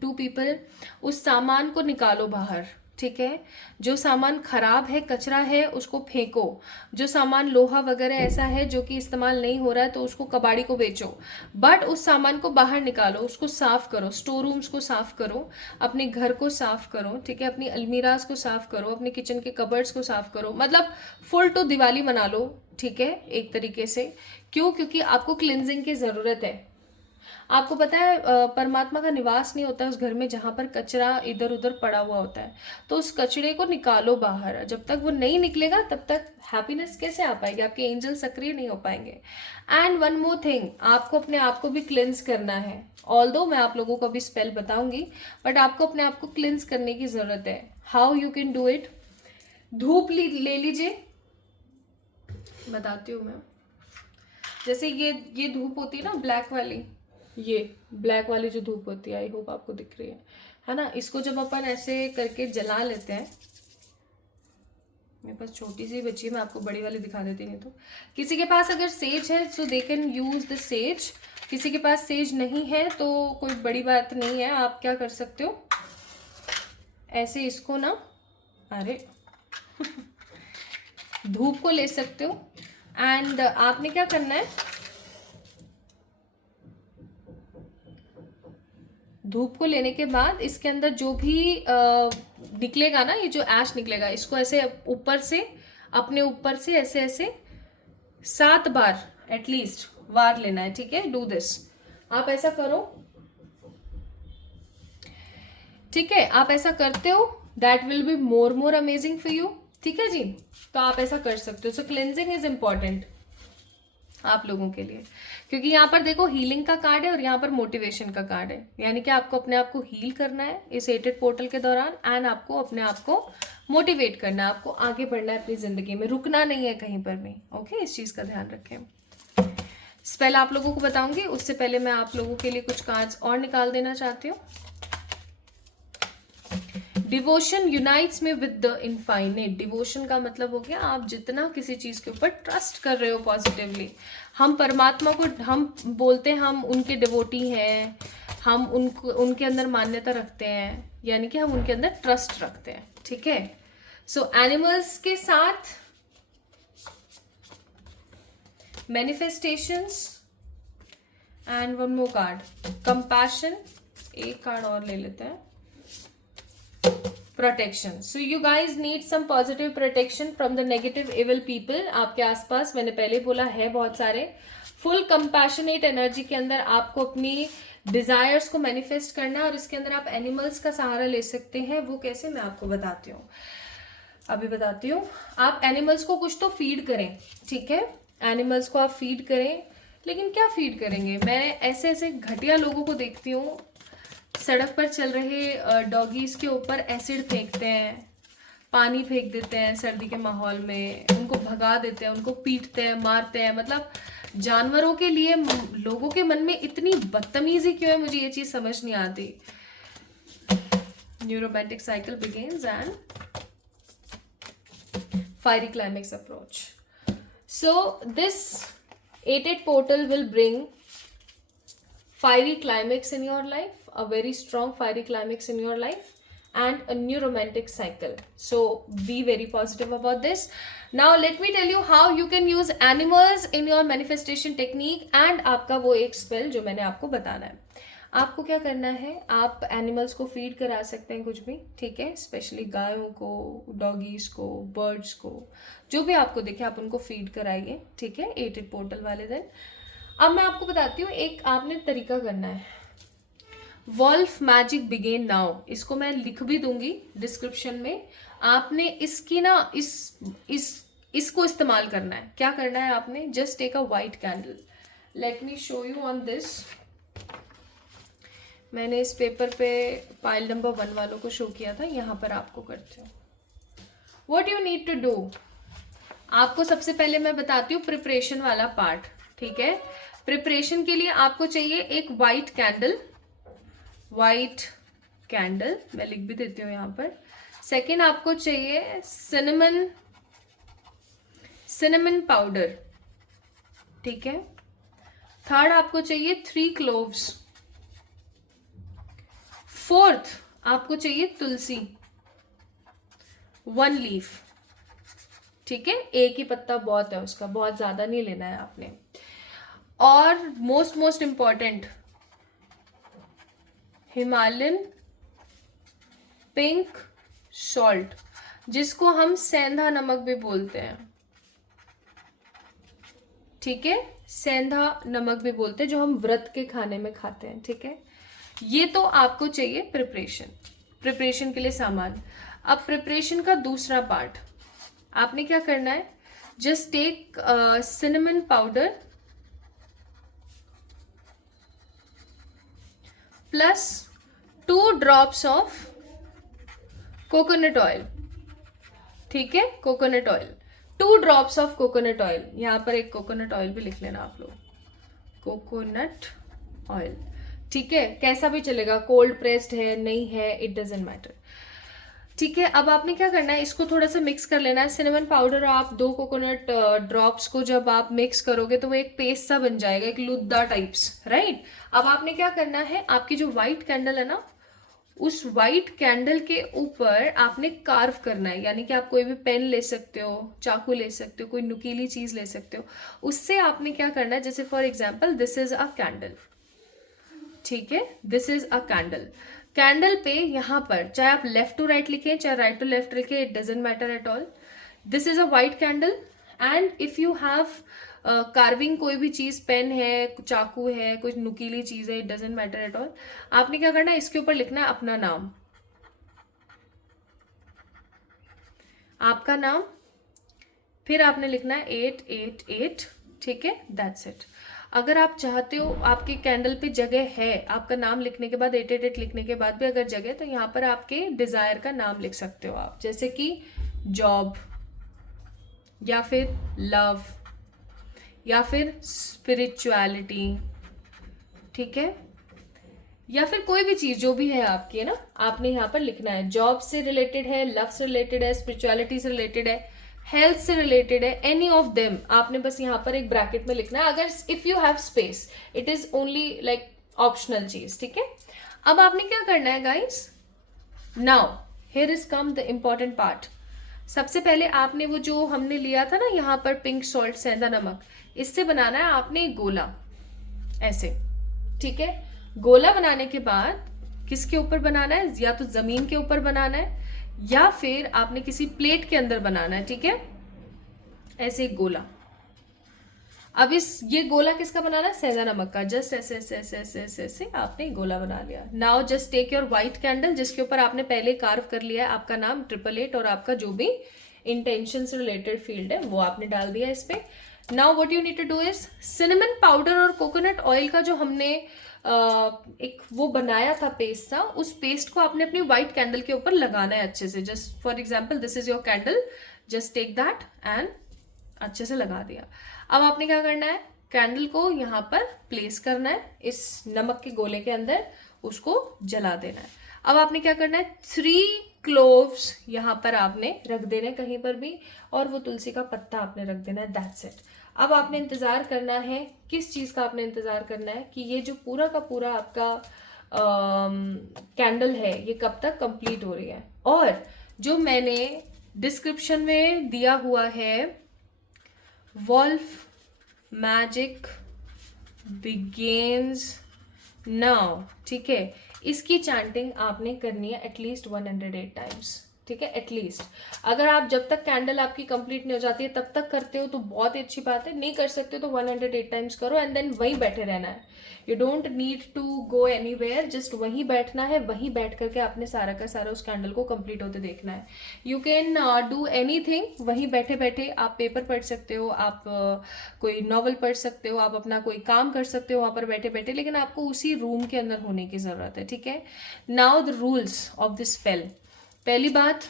2 पीपल, उस सामान को निकालो बाहर, ठीक है। जो सामान खराब है, कचरा है, उसको फेंको। जो सामान लोहा वगैरह ऐसा है जो कि इस्तेमाल नहीं हो रहा है, तो उसको कबाड़ी को बेचो। बट उस सामान को बाहर निकालो, उसको साफ करो, स्टोर रूम्स को साफ करो, अपने घर को साफ करो, ठीक है, अपनी अलमीराज को साफ करो, अपने किचन के कबर्ड्स को साफ करो। मतलब फुल टू दिवाली मना लो, ठीक है, एक तरीके से। क्यों? क्योंकि आपको क्लिनजिंग की जरूरत है। आपको पता है परमात्मा का निवास नहीं होता उस घर में जहां पर कचरा इधर उधर पड़ा हुआ होता है। तो उस कचरे को निकालो बाहर। जब तक वो नहीं निकलेगा तब तक हैप्पीनेस कैसे आ पाएगी, आपके एंजल सक्रिय नहीं हो पाएंगे। एंड वन मोर थिंग, आपको अपने आप को भी क्लिंस करना है। ऑल्दो मैं आप लोगों को अभी स्पेल बताऊंगी, बट आपको अपने आप को क्लिंस करने की जरूरत है। How you can do it? धूप ले लीजिए, बताती हूँ मैं। जैसे ये धूप होती है ना ब्लैक वाली, ये ब्लैक वाली जो धूप होती है, आई होप आपको दिख रही है ना। इसको जब अपन ऐसे करके जला लेते हैं, मेरे पास छोटी सी बच्ची है, मैं आपको बड़ी वाली दिखा देती। नहीं तो किसी के पास अगर सेज है so they can use the sage. किसी के पास सेज नहीं है तो कोई बड़ी बात नहीं है, आप क्या कर सकते हो, ऐसे इसको ना, अरे धूप को ले सकते हो। एंड आपने क्या करना है, धूप को लेने के बाद इसके अंदर जो भी निकलेगा ना, ये जो ऐश निकलेगा, इसको ऐसे ऊपर से, अपने ऊपर से ऐसे ऐसे 7 बार एटलीस्ट वार लेना है, ठीक है। डू दिस, आप ऐसा करो, ठीक है। आप ऐसा करते हो, that will be more amazing for you, ठीक है जी। तो आप ऐसा कर सकते हो। सो क्लिनजिंग इज इंपॉर्टेंट आप लोगों के लिए, क्योंकि यहाँ पर देखो हीलिंग का कार्ड है और यहाँ पर मोटिवेशन का कार्ड है। यानी कि आपको अपने आप को हील करना है इस 8 पोर्टल के दौरान, एंड आपको अपने आप को मोटिवेट करना है, आपको आगे बढ़ना है अपनी जिंदगी में, रुकना नहीं है कहीं पर भी। ओके, इस चीज का ध्यान रखें। स्पेल आप लोगों को बताऊंगी, उससे पहले मैं आप लोगों के लिए कुछ कार्ड्स और निकाल देना चाहती हूँ। डिवोशन यूनाइट्स में विद द इनफाइनेट। डिवोशन का मतलब हो गया आप जितना किसी चीज के ऊपर ट्रस्ट कर रहे हो पॉजिटिवली। हम परमात्मा को, हम बोलते हैं हम उनके डिवोटी हैं, हम उनको, उनके अंदर मान्यता रखते हैं, यानी कि हम उनके अंदर ट्रस्ट रखते हैं, ठीक है। सो एनिमल्स के साथ manifestations, and one more card compassion, एक कार्ड और ले लेते हैं, protection. So you guys need some positive protection from the negative evil people. आपके आसपास, मैंने पहले बोला है, बहुत सारे। फुल कंपैशनेट एनर्जी के अंदर आपको अपनी डिजायर्स को मैनिफेस्ट करना है, और इसके अंदर आप एनिमल्स का सहारा ले सकते हैं। वो कैसे, मैं आपको बताती हूँ, अभी बताती हूँ। आप एनिमल्स को कुछ तो फीड करें, ठीक है। एनिमल्स को आप फीड करें, लेकिन क्या फीड करेंगे? मैं ऐसे ऐसे घटिया लोगों को देखती हूँ, सड़क पर चल रहे डॉगीज के ऊपर एसिड फेंकते हैं, पानी फेंक देते हैं सर्दी के माहौल में, उनको भगा देते हैं, उनको पीटते हैं, मारते हैं। मतलब जानवरों के लिए लोगों के मन में इतनी बदतमीजी क्यों है, मुझे ये चीज समझ नहीं आती। New romantic cycle begins and fiery climax approach. So this 8 portal will bring fiery climax in your life, a very strong fiery climax in your life, and a new romantic cycle. So be very positive about this. Now let me tell you how you can use animals in your manifestation technique, and आपका वो एक spell जो मैंने आपको बताना है। आपको क्या करना है, आप एनिमल्स को फीड करा सकते हैं कुछ भी, ठीक है, स्पेशली गायों को, डॉगीज को, बर्ड्स को, जो भी आपको दिखे आप उनको फीड कराइए, ठीक है, एटेड पोर्टल वाले दिन। अब मैं आपको बताती हूँ एक आपने तरीका करना है, वॉल्फ मैजिक बिगेन नाउ, इसको मैं लिख भी दूंगी डिस्क्रिप्शन में। आपने इसकी ना इसको इस्तेमाल करना है। क्या करना है आपने, just take a white candle, let me show you on this. मैंने इस पेपर पे पाइल नंबर 1 वालों को शो किया था, यहाँ पर आपको करते हो। What you need to do, आपको सबसे पहले मैं बताती हूँ प्रिपरेशन वाला पार्ट, ठीक है। प्रिपरेशन के लिए आपको चाहिए एक वाइट कैंडल, वाइट कैंडल मैं लिख भी देती हूँ यहाँ पर। सेकेंड आपको चाहिए सिनेमन पाउडर, ठीक है। थर्ड आपको चाहिए 3 क्लोव्स। फोर्थ आपको चाहिए तुलसी, 1 लीफ, ठीक है, एक ही पत्ता बहुत है उसका, बहुत ज्यादा नहीं लेना है आपने। और most important Himalayan pink salt, जिसको हम सेंधा नमक भी बोलते हैं, ठीक है, सेंधा नमक भी बोलते हैं, जो हम व्रत के खाने में खाते हैं, ठीक है। ये तो आपको चाहिए प्रिपरेशन के लिए सामान। अब प्रिपरेशन का दूसरा पार्ट, आपने क्या करना है, just take cinnamon powder plus 2 drops of coconut oil, ठीक है, coconut oil, 2 drops of coconut oil. यहां पर एक कोकोनट ऑयल भी लिख लेना आप लोग, कोकोनट ऑयल, ठीक है, कैसा भी चलेगा, कोल्ड प्रेस्ड है नहीं है, इट डजेंट मैटर, ठीक है। अब आपने क्या करना है, इसको थोड़ा सा मिक्स कर लेना है। सिनेमन पाउडर और आप 2 कोकोनट ड्रॉप्स को जब आप मिक्स करोगे तो वो एक पेस्ट सा बन जाएगा, एक लुद्दा टाइप्स, राइट। अब आपने क्या करना है, आपकी जो व्हाइट कैंडल है ना, उस व्हाइट कैंडल के ऊपर आपने कार्व करना है, यानी कि आप कोई भी पेन ले सकते हो, चाकू ले सकते हो, कोई नुकीली चीज ले सकते हो, उससे आपने क्या करना है, जैसे for example this is a candle, ठीक है, this is a candle. Candle पे यहाँ पर चाहे आप लेफ्ट टू राइट लिखें चाहे राइट टू लेफ्ट लिखें, it doesn't matter at all. This is a white candle and if you have carving कोई भी चीज, पेन है, चाकू है, कुछ नुकीली चीज है, it doesn't matter at all. आपने क्या करना है, इसके ऊपर लिखना है अपना नाम, आपका नाम, फिर आपने लिखना है 888, ठीक है, दैट्स इट। अगर आप चाहते हो, आपके कैंडल पे जगह है, आपका नाम लिखने के बाद 888 लिखने के बाद भी अगर जगह, तो यहाँ पर आपके डिजायर का नाम लिख सकते हो आप, जैसे कि जॉब, या फिर लव, या फिर स्पिरिचुअलिटी, ठीक है, या फिर कोई भी चीज जो भी है आपकी, है ना, आपने यहाँ पर लिखना है। जॉब से रिलेटेड है, लव से रिलेटेड है, स्पिरिचुअलिटी से रिलेटेड है, हेल्थ से रिलेटेड है, एनी ऑफ देम आपने बस यहाँ पर एक ब्रैकेट में लिखना है। अगर if you have space, it is only like optional चीज, ठीक है। अब आपने क्या करना है guys, now here is come the important part. सबसे पहले आपने वो जो हमने लिया था ना यहाँ पर पिंक सॉल्ट, सेंधा नमक, इससे बनाना है आपने एक गोला, ऐसे, ठीक है। गोला बनाने के बाद किसके ऊपर बनाना है, या तो जमीन के ऊपर बनाना है या फिर आपने किसी प्लेट के अंदर बनाना है, ठीक है, ऐसे एक गोला। अब ये गोला किसका बनाना है, सेंधा नमक का। जस्ट ऐसे ऐसे ऐसे ऐसे ऐसे ऐसे आपने गोला बना लिया। Now just take your white candle, जिसके ऊपर आपने पहले कार्व कर लिया है आपका नाम 888 और आपका जो भी इंटेंशन से रिलेटेड फील्ड है वो आपने डाल दिया इस पे। Now what you need to do is, cinnamon powder और कोकोनट ऑयल का जो हमने एक वो बनाया था पेस्ट सा, उस पेस्ट को आपने अपनी व्हाइट कैंडल के ऊपर लगाना है अच्छे से। Just for example this is your candle, just take that and अच्छे से लगा दिया। अब आपने क्या करना है, कैंडल को यहाँ पर प्लेस करना है इस नमक के गोले के अंदर, उसको जला देना है। अब आपने क्या करना है, 3 क्लोव्स यहाँ पर आपने रख देने कहीं पर भी, और वो तुलसी का पत्ता आपने रख देना है, दैट्स इट। अब आपने इंतजार करना है, किस चीज का आपने इंतजार करना है, कि ये जो पूरा का पूरा आपका कैंडल है ये कब तक कंप्लीट हो रही है। और जो मैंने डिस्क्रिप्शन में दिया हुआ है वॉल्फ मैजिक बिगेन्स नाउ ठीक है, इसकी चैंटिंग आपने करनी है एटलीस्ट 108 टाइम्स, ठीक है, एटलीस्ट। अगर आप जब तक कैंडल आपकी कंप्लीट नहीं हो जाती है तब तक करते हो तो बहुत ही अच्छी बात है, नहीं कर सकते तो 108 टाइम्स करो एंड देन वहीं बैठे रहना है। You don't need to go anywhere, just वहीं बैठना है, वहीं बैठ करके आपने सारा का सारा उस कैंडल को कंप्लीट होते देखना है। यू कैन डू एनीथिंग, वहीं बैठे बैठे आप पेपर पढ़ सकते हो, आप कोई नॉवल पढ़ सकते हो, आप अपना कोई काम कर सकते हो वहाँ पर बैठे बैठे, लेकिन आपको उसी रूम के अंदर होने की ज़रूरत है, ठीक है। Now the rules of this spell. पहली बात,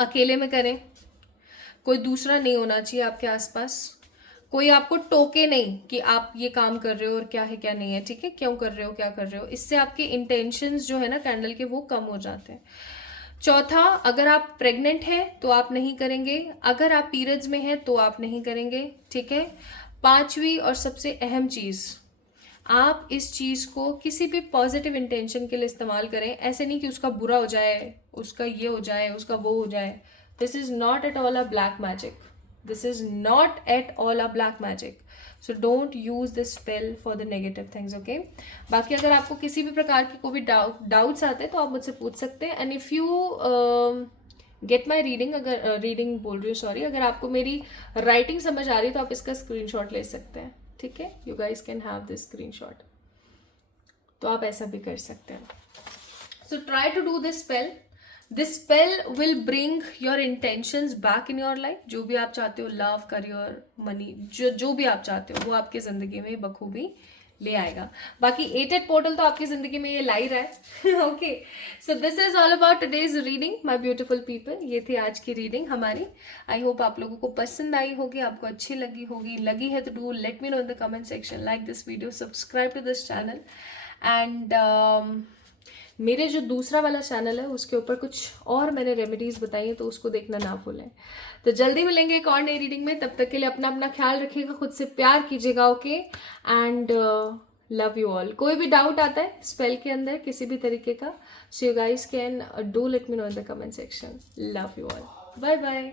अकेले में करें, कोई दूसरा नहीं होना चाहिए आपके आसपास, कोई आपको टोके नहीं कि आप ये काम कर रहे हो और क्या है क्या नहीं है, ठीक है, क्यों कर रहे हो क्या कर रहे हो, इससे आपके इंटेंशंस जो है ना कैंडल के वो कम हो जाते हैं। चौथा, अगर आप प्रेग्नेंट हैं तो आप नहीं करेंगे, अगर आप पीरियड्स में हैं तो आप नहीं करेंगे, ठीक है। पांचवी और सबसे अहम चीज़, आप इस चीज़ को किसी भी पॉजिटिव इंटेंशन के लिए इस्तेमाल करें, ऐसे नहीं कि उसका बुरा हो जाए, उसका ये हो जाए, उसका वो हो जाए। This is not at all a black magic, this is not at all a black magic, so don't use this spell for the negative things, okay. बाकी अगर आपको किसी भी प्रकार की कोई भी डाउट्स आते हैं तो आप मुझसे पूछ सकते हैं, and if you get my reading, अगर रीडिंग बोल रही हूँ सॉरी, अगर आपको मेरी राइटिंग समझ आ रही है तो आप इसका स्क्रीनशॉट ले सकते हैं, ठीक है। You guys can have this screenshot, तो आप ऐसा भी कर सकते हैं। So try to do this spell, this spell will bring your intentions back in your life. जो भी आप चाहते हो, लव, करियर, मनी, जो भी आप चाहते हो वो आपकी जिंदगी में बखूबी ले आएगा। बाकी 8 पोर्टल तो आपकी जिंदगी में ये ला ही रहा है, okay. So this is all about today's reading my beautiful people. ये थी आज की रीडिंग हमारी। आई होप आप लोगों को पसंद आई होगी, आपको अच्छी लगी होगी। लगी है तो do let me know in the comment section, like this video, subscribe to this channel, and मेरे जो दूसरा वाला चैनल है उसके ऊपर कुछ और मैंने रेमेडीज बताई हैं तो उसको देखना ना भूलें। तो जल्दी मिलेंगे एक और नई रीडिंग में, तब तक के लिए अपना अपना ख्याल रखिएगा, खुद से प्यार कीजिएगा, okay, and love you all. कोई भी डाउट आता है स्पेल के अंदर किसी भी तरीके का, so you guys can do let me know in the comment section. Love you all, bye bye.